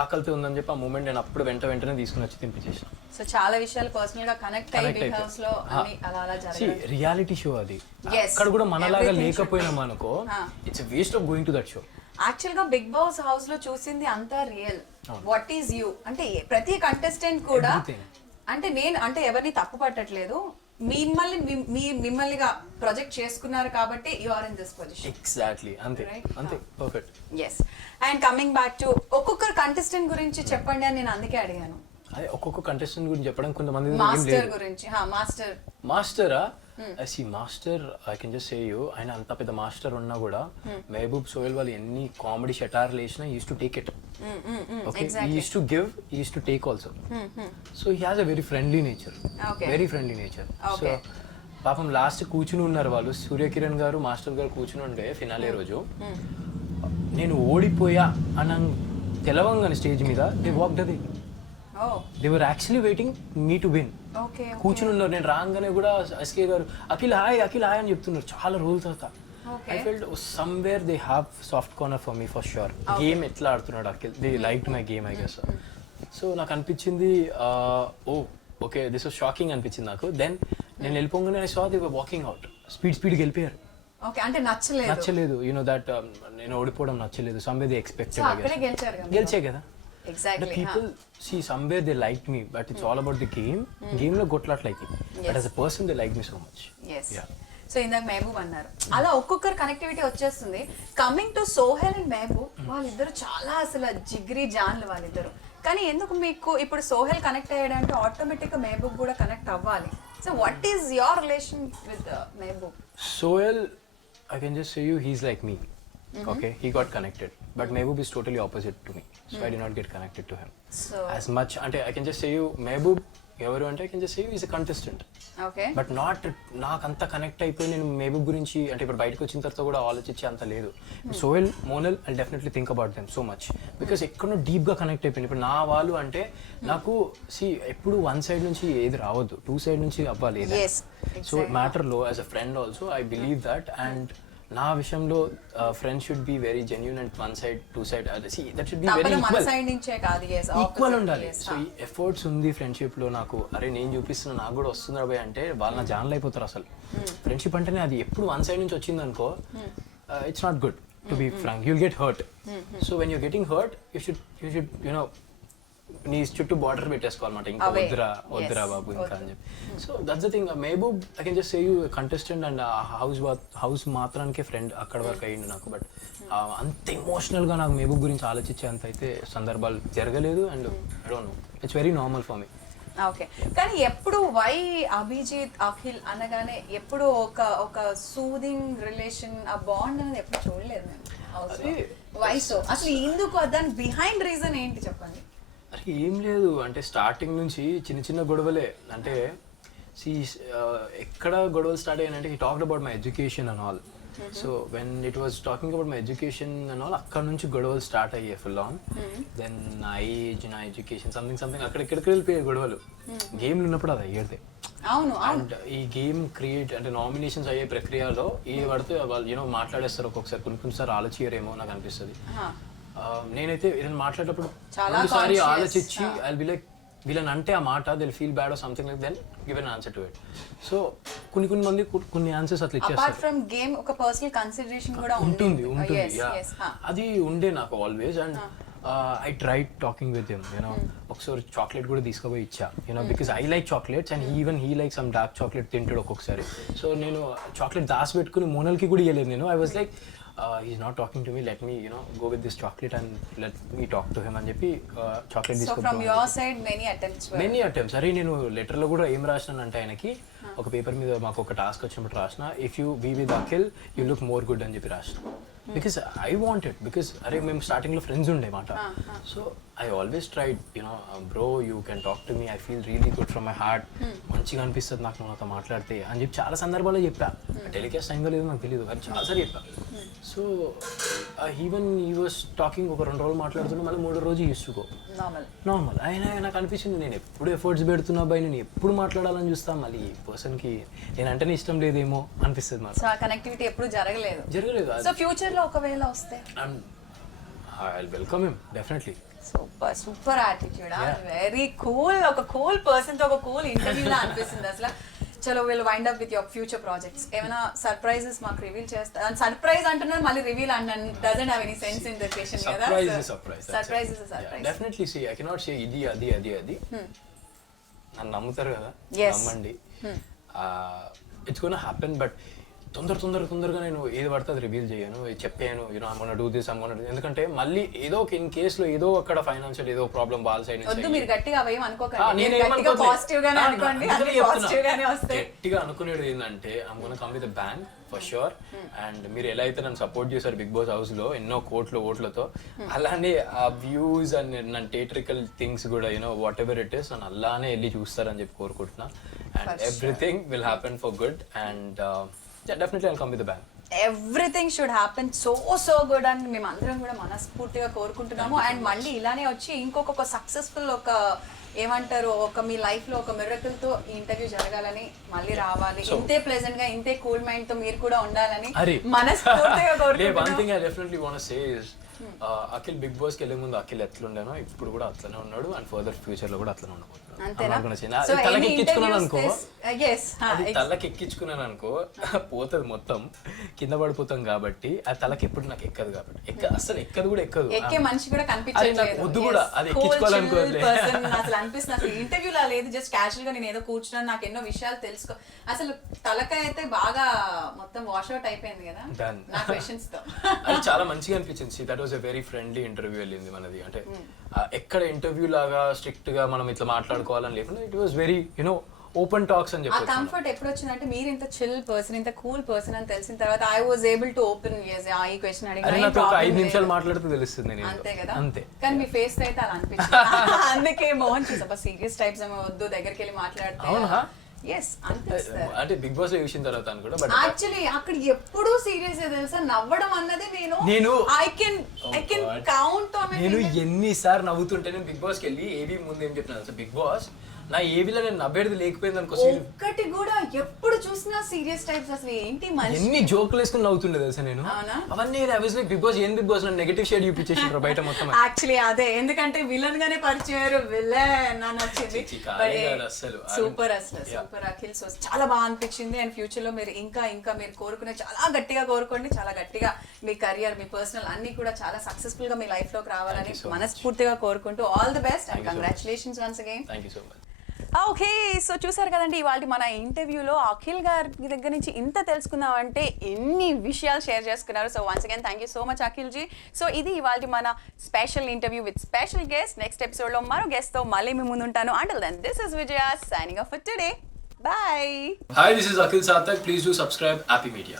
ఆకలితో ఉందని చెప్పి ఆ మూమెంట్ నేను అప్పుడు వెంటనే తీసుకుని వచ్చి తినిపించేసిన. సో చాలా విషయాలు పర్సనల్ గా కనెక్ట్ అయ్యి బిగ్ హౌస్ లో అన్ని అలా జరగదు. రియాలిటీ షో అది, Yes. అక్కడ కూడా మనలాగా లేకపోయినాం అనుకో, it's waste of going to that show. Actual గా బిగ్ బాస్ హౌస్ లో చూసింది అంతా రియల్. వాట్ ఈస్ యూ అంటే ప్రతి కంటెస్టెంట్ కూడా Everything. అంటే నేను అంటే ఎవరిని తప్పు పట్టట్లేదు, మిమ్మల్నిగా ప్రొజెక్ట్ చేసుకున్నారు కాబట్టి you are in this position. Exactly అంతే అంతే, perfect. Yes. And coming back to ఒక్కొక్కరు కంటెస్టెంట్ గురించి చెప్పండి అని నేను అందుకే అడిగాను. అదే ఒక్కొక్క కంటెస్టెంట్ గురించి చెప్పడం కొంతమంది మాస్టర్ గురించి. మాస్టరా master I can just say you, ఆయన అంత పెద్ద మాస్టర్ ఉన్నా కూడా మెహబూబ్ సోహెల్ వాళ్ళు ఎన్ని కామెడీ షటార్లు వేసినా use to take it. Okay, use to give, use to take also. So he has a very friendly nature, very friendly nature. So పాపం last కూర్చుని ఉన్నారు వాళ్ళు, సూర్యకిరణ్ గారు మాస్టర్ గారు కూర్చుని ఉండే ఫినాలే రోజు. నేను ఓడిపోయా అని తెలవంగానే స్టేజ్ మీద they walked away. They were actually waiting me to win. కూర్చుని ఉన్నారు. నేను రాగానే కూడా ఎస్కే గారు అఖిల్ హాయ్ అని చెప్తున్నారు చాలా రోజుల తర్వాత. I felt somewhere they have soft corner for me for sure. Game ఎట్లా ఆడుతున్నాడు Akhil, they like my game I guess. So నాకు అనిపించింది oh okay this was shocking అనిపించింది నాకు. దెన్ నేను వెళ్ళిపోగానే I saw they were walking out, స్పీడ్కి వెళ్ళిపోయారు. నచ్చలేదు, యు నో దట్ నేను ఓడిపోవడం నచ్చలేదు. సమ్వేర్ దే ఎక్స్పెక్టెడ్ గెలిచే కదా. Exactly. The people see somewhere they liked me, but it's all about the game. Game lo gotlat like it. But as a person they like me so much. Yes. Yeah. So ఇందాక మెహబూబ్ అన్నారు, అలా ఒక్కొక్కరు connectivity వచ్చేస్తుంది. Coming to Sohel and Mehboob, వాళ్ళిద్దరు చాలా అసలు జిగ్రీ జాన్లు వాళ్ళిద్దరు. కానీ ఎందుకు మీకు ఇప్పుడు సోహెల్ కనెక్ట్ అయ్యాడంటే ఆటోమేటిక్గా మెహబూబ్ కూడా కనెక్ట్ అవ్వాలి. So what is your relation with Mehboob? Sohel, I can just say you, he's like me. Okay, he got connected, but Mehboob is totally opposite to me, so I did not get connected to him as much. Ante I can just say you, Mehboob evaru ante I can just say you is a contestant. Okay, but not నాకు అంత connect అయిపోయి నేను మెహబూబ్ గురించి అంటే ఇప్పుడు బయటకు వచ్చిన తర్వాత కూడా ఆలోచించి అంత లేదు. Sohel, Monal I definitely think about them so much because ఎక్కడో డీప్గా కనెక్ట్ అయిపోయింది. ఇప్పుడు నా వాళ్ళు అంటే నాకు ఎప్పుడు వన్ సైడ్ నుంచి ఏది రావద్దు, టూ సైడ్ నుంచి అవ్వాలి. సో మ్యాటర్లో as a friend also I believe that. And నా విషయంలో friends should be very genuine and one side two side that should be very equal ఉండాలి. సో ఈ ఎఫర్ట్స్ ఉంది ఫ్రెండ్షిప్ లో. నాకు అరే నేను చూపిస్తున్నా నాకు కూడా వస్తుంది రాబోయ్ అంటే వాళ్ళు నా జాన్లు అయిపోతారు. అసలు ఫ్రెండ్షిప్ అంటేనే అది ఎప్పుడు వన్ సైడ్ నుంచి వచ్చింది అనుకో, it's not good to be frank, you'll get hurt. So when you're getting hurt you should you know నీ చుట్టూ బార్డర్ పెట్టేసుకోవాలన్నమాట, ఇంకా వద్దురా బాబు ఇంకా అని చెప్పి. So that's the thing. Mehboob I can just say you contestant and house మాత్రానికే ఫ్రెండ్ అక్కడ వరకు అయ్యింది నాకు. బట్ అంత ఎమోషనల్గా నాకు మెహబూబ్ గురించి ఆలోచించే అంత అయితే సందర్భాలు జరగలేదు. And I don't no, it's very normal for me. Okay, కానీ ఎప్పుడు వై అభిజిత్ అఖిల్ అనగానే ఎప్పుడు ఒక సూదింగ్ రిలేషన్, ఆ బాండ్ అనేది ఎప్పుడు చూడలేదు నేను. వై సో అసలు ఎందుకు, దాని బిహైండ్ రీజన్ ఏంటి చెప్పండి? అరే ఏం లేదు, అంటే స్టార్టింగ్ నుంచి చిన్న గొడవలే. అంటే ఎక్కడ గొడవలు స్టార్ట్ అయ్యానంటే he talked about my education and all. So when it was talking about my education and all, అక్కడ నుంచి గొడవలు స్టార్ట్ అయ్యాయి ఫుల్ ఆన్. దెన్ నా ఏజ్, నా ఎడ్యుకేషన్, సంథింగ్ అక్కడికి వెళ్ళిపోయాయి గొడవలు. గేమ్లు ఉన్నప్పుడు అది అయ్యేది. అండ్ ఈ గేమ్ క్రియేట్ అంటే నామినేషన్స్ అయ్యే ప్రక్రియలో ఏ పడితే వాళ్ళు మాట్లాడేస్తారు. ఒక్కొక్కసారి కొన్నిసారి ఆలోచించరేమో నాకు అనిపిస్తుంది. నేనైతే నేను మాట్లాడేటప్పుడు చాలాసారి ఆలోచించి ఐ బి లైక్ వీళ్ళని అంటే ఆ మాట దిల్ feel bad or something like then give an answer to it. So కొన్ని మంది కొన్ని ఆన్సర్స్ అట్లా ఇచ్చేస్తారు. ఉంటుంది అది ఉండే నాకు always. And I tried talking with him, you know ఒకసారి చాక్లెట్ కూడా తీసుకుపోయి ఇచ్చా, you know because I like chocolates and even he like some dark chocolate తింటాడు ఒక్కొక్కసారి. సో నేను చాక్లెట్ దాచి పెట్టుకుని మోనల్కి కూడా ఇవ్వలేదు నేను. I was like he's not talking to me, let me go with this chocolate and let me talk to him అని చెప్పి చాక్లెట్ తీసుకుంటాను. So from your side many attempts అరే నేను లెటర్లో కూడా ఏం రాసినానంటే ఆయనకి ఒక పేపర్ మీద మాకు ఒక టాస్క్ వచ్చినప్పుడు రాసిన, if you be with Akhil you look more good అని చెప్పి రాసిన. బికాస్ ఐ వాంటెడ్, బికాస్ అరే మేము స్టార్టింగ్లో ఫ్రెండ్స్ ఉండే మాట. So I always tried bro you can talk to me, I feel really good from my heart, మంచిగా అనిపిస్తుంది నాకు నాతో మాట్లాడితే అని చెప్పి చాలా సందర్భాల్లో చెప్పా. టెలికాస్ట్ అయిందో లేదో నాకు తెలియదు కానీ చాలాసారి చెప్పా. సో ఈవెన్ ఈ వాస్ టాకింగ్ ఒక 2 రోజులు మాట్లాడుతున్నా, మళ్ళీ 3వ రోజు యూస్టుకో నార్మల్. అయినా నాకు అనిపించింది నేను ఎప్పుడు ఎఫర్ట్స్ పెడుతున్నా బై, నేను ఎప్పుడు మాట్లాడాలని చూస్తాను, మళ్ళీ ఈ పర్సన్కి నేనంటేనే ఇష్టం లేదేమో అనిపిస్తుంది నాకు. కనెక్టివిటీ ఎప్పుడు జరగలేదు. సో ఫ్యూచర్ లో ఒకవేళ వస్తే I will welcome him definitely. Super super attitude, very cool. ఒక కూల్ పర్సన్ తో ఒక కూల్ ఇంటర్వ్యూ లా అనిపిస్తుంది అసలు. చలో will wind up with your future projects. ఏమైనా సర్ప్రైజెస్ మాకు రివీల్ చేస్తారు? సర్ప్రైజ్ అంటున్నారు మళ్ళీ రివీల్ అంటాను. Doesn't have any sense in the question కదా. Surprise is surprise. Definitely see I cannot say ఇది అది అది అది. నన్ను నమ్ముతారు కదా, నమ్మండి. It's gonna happen. బట్ తొందరగా నేను ఏది పడితే అది రివీల్ చేయను, చెప్పాను you know I'm gonna do this, I'm gonna do. ఎందుకంటే మళ్ళీ ఏదో ఇన్ కేసులో ఏదో అక్కడ ఫైనాన్షియల్ ఏదో ప్రాబ్లం వాళ్ళ సైడ్ నుంచి. మీరు గట్టిగా అవేం అనుకోకండి, గట్టిగా పాజిటివ్ గానే అనుకోండి, పాజిటివ్ గానే వస్తాయి. గట్టిగా అనుకునేది ఏంటంటే I'm gonna come with a bang for sure. And మీరు ఎలా అయితే నన్ను సపోర్ట్ చేశారు బిగ్ బాస్ హౌస్ లో ఎన్నో ఓట్లతో, అలానే ఆ వ్యూస్ అండ్ నన్ను థియేట్రికల్ థింగ్స్ కూడా you know what ever it is నన్ను అలానే వెళ్ళి చూస్తారని చెప్పి కోరుకుంటున్నా. And everything will happen for good. And definitely I'll come with a bang. Everything should happen so good అని మేము అందరం కూడా మనస్ఫూర్తిగా కోరుకుంటున్నాము. అండ్ మళ్ళీ ఇలానే వచ్చి ఇంకొక సక్సెస్ఫుల్ ఒక ఏమంటారు ఒక మీ లైఫ్ లో ఒక మిరకల్ తో ఈ ఇంటర్వ్యూ జరగాలని, మళ్ళీ రావాలి, ఇంతే ప్లెజెంట్ గా ఇంతే కూల్ మైండ్ తో మీరు కూడా ఉండాలని మనస్ఫూర్తిగా కోరుకుంటున్నాము. One thing I definitely want to say is Akhil Bigg Boss కి వెళ్ళే ముందు అఖిల్ ఎట్లుండేనో ఇప్పుడు కూడా అట్లనే ఉన్నాడు. అండ్ ఫర్దర్ ఫ్యూచర్ లో కూడా అట్లనే ఉండబోతున్నాడు. తలకి ఎక్కించుకున్నాను అనుకో పోతుంది మొత్తం, కింద పడిపోతాం. కాబట్టి ఆ తలకి ఎప్పుడు నాకు ఎక్కదు, కాబట్టి అసలు ఎక్కదు కూడా ఎక్కదు. ఎక్కే మనిషి కూడా కనిపించట్లేదు. వద్దు కూడా అది ఎక్కించుకోవాలనుకోలేదు. అసలు అనిపిస్తుంది అసలు ఇంటర్వ్యూ లా లేదు, జస్ట్ క్యాజువల్ గా నేను ఏదో కూర్చున్నాను, నాకు ఎన్నో విషయాలు తెలుసుకో. అసలు తలకాయ అయితే బాగా మొత్తం వాష్ అవుట్ అయిపోయింది కదా నా క్వశ్చన్స్ తో. అది చాలా మంచిగా అనిపించింది. That was a very friendly interview వెళ్ళింది మనది. అంటే ఎక్కడ ఇంటర్వ్యూ లాగా స్ట్రిక్ట్ గా మనం ఇట్లా మాట్లాడుకోవాలని లేకుండా it was very you know open talks అని చెప్పి. ఆ కంఫర్ట్ ఎప్పుడు వచ్చిందంటే మీరు ఇంత చిల్ పర్సన్, ఇంత కూల్ పర్సన్ అని తెలిసిన తర్వాత I was able to open ఈ క్వశ్చన్ అడిగిన నాకు ఒక 5 నిమిషాలు మాట్లాడితే తెలుస్తుంది. అంతే కదా, అంతే. కానీ మీ ఫేస్ అయితే అలా అనిపించింది. అందుకే మోహన్ చూసా సీరియస్ టైప్స్ ఏమో వద్దు, దగ్గరికి వెళ్ళి మాట్లాడితే. అవునా? yes అనిపిస్తుంది. అంటే బిగ్ బాస్ లో చూసిన తర్వాత అనుకుంటా. బట్ యాక్చువల్లీ అక్కడ ఎప్పుడూ సీరియస్ తెలుసా, నవ్వడం అన్నది నేను ఐ కెన్ కౌంట్ ఆన్. నేను ఎన్నిసార్లు నవ్వుతుంటే నేను బిగ్ బాస్ కి వెళ్ళి ఏవి ముందు ఏం చెప్తున్నాను, బిగ్ బాస్ నా ఏవిలో నేను నవ్వేది లేకపోయింది అనుకో. ఒక్కటి కూడా ఎప్పుడు చూసినా సీరియస్ టైప్స్. అసలు ఏంటి మనిషి ఎన్ని జోకులు వేసుకుని నవ్వుతుండే తెలుసా నేను. అవన్నీ బిగ్ బాస్ ఏం బిగ్ బాస్ నన్ను నెగటివ్ షేడ్ చూపించేసారు బయట మొత్తం. యాక్చువల్లీ అదే, ఎందుకంటే విలన్ గానే పరిచయారు, విలన్ అని వచ్చింది. సూపర్ అసలు సూపర్ అఖిల్. సో చాలా బాగా అనిపించింది. అండ్ ఫ్యూచర్ లో మీరు ఇంకా మీరు కోరుకునే చాలా గట్టిగా కోరుకోండి, చాలా గట్టిగా మీ కెరియర్ మీ పర్సనల్ అన్ని కూడా చాలా సక్సెస్ఫుల్ గా మీ లైఫ్ లోకి రావాలని మనస్ఫూర్తిగా కోరుకుంటూ all the best and congratulations once again. Thank you so much. Okay, so చూసారు కదండి ఇవాళ మన ఇంటర్వ్యూలో అఖిల్ గారి దగ్గర నుంచి ఇంత తెలుసుకుందామంటే ఎన్ని విషయాలు షేర్ చేసుకున్నారు. So once again thank you so much Akhil ji. So ఇది ఇవాళ మన special interview with special guest. Next episode లో మరో గెస్ట్ తో మళ్ళీ మీ ముందు ఉంటాను. Until then this is Vijaya signing off for today. Bye. Hi, this is Akhil Sarthak. Please do subscribe Appy Media.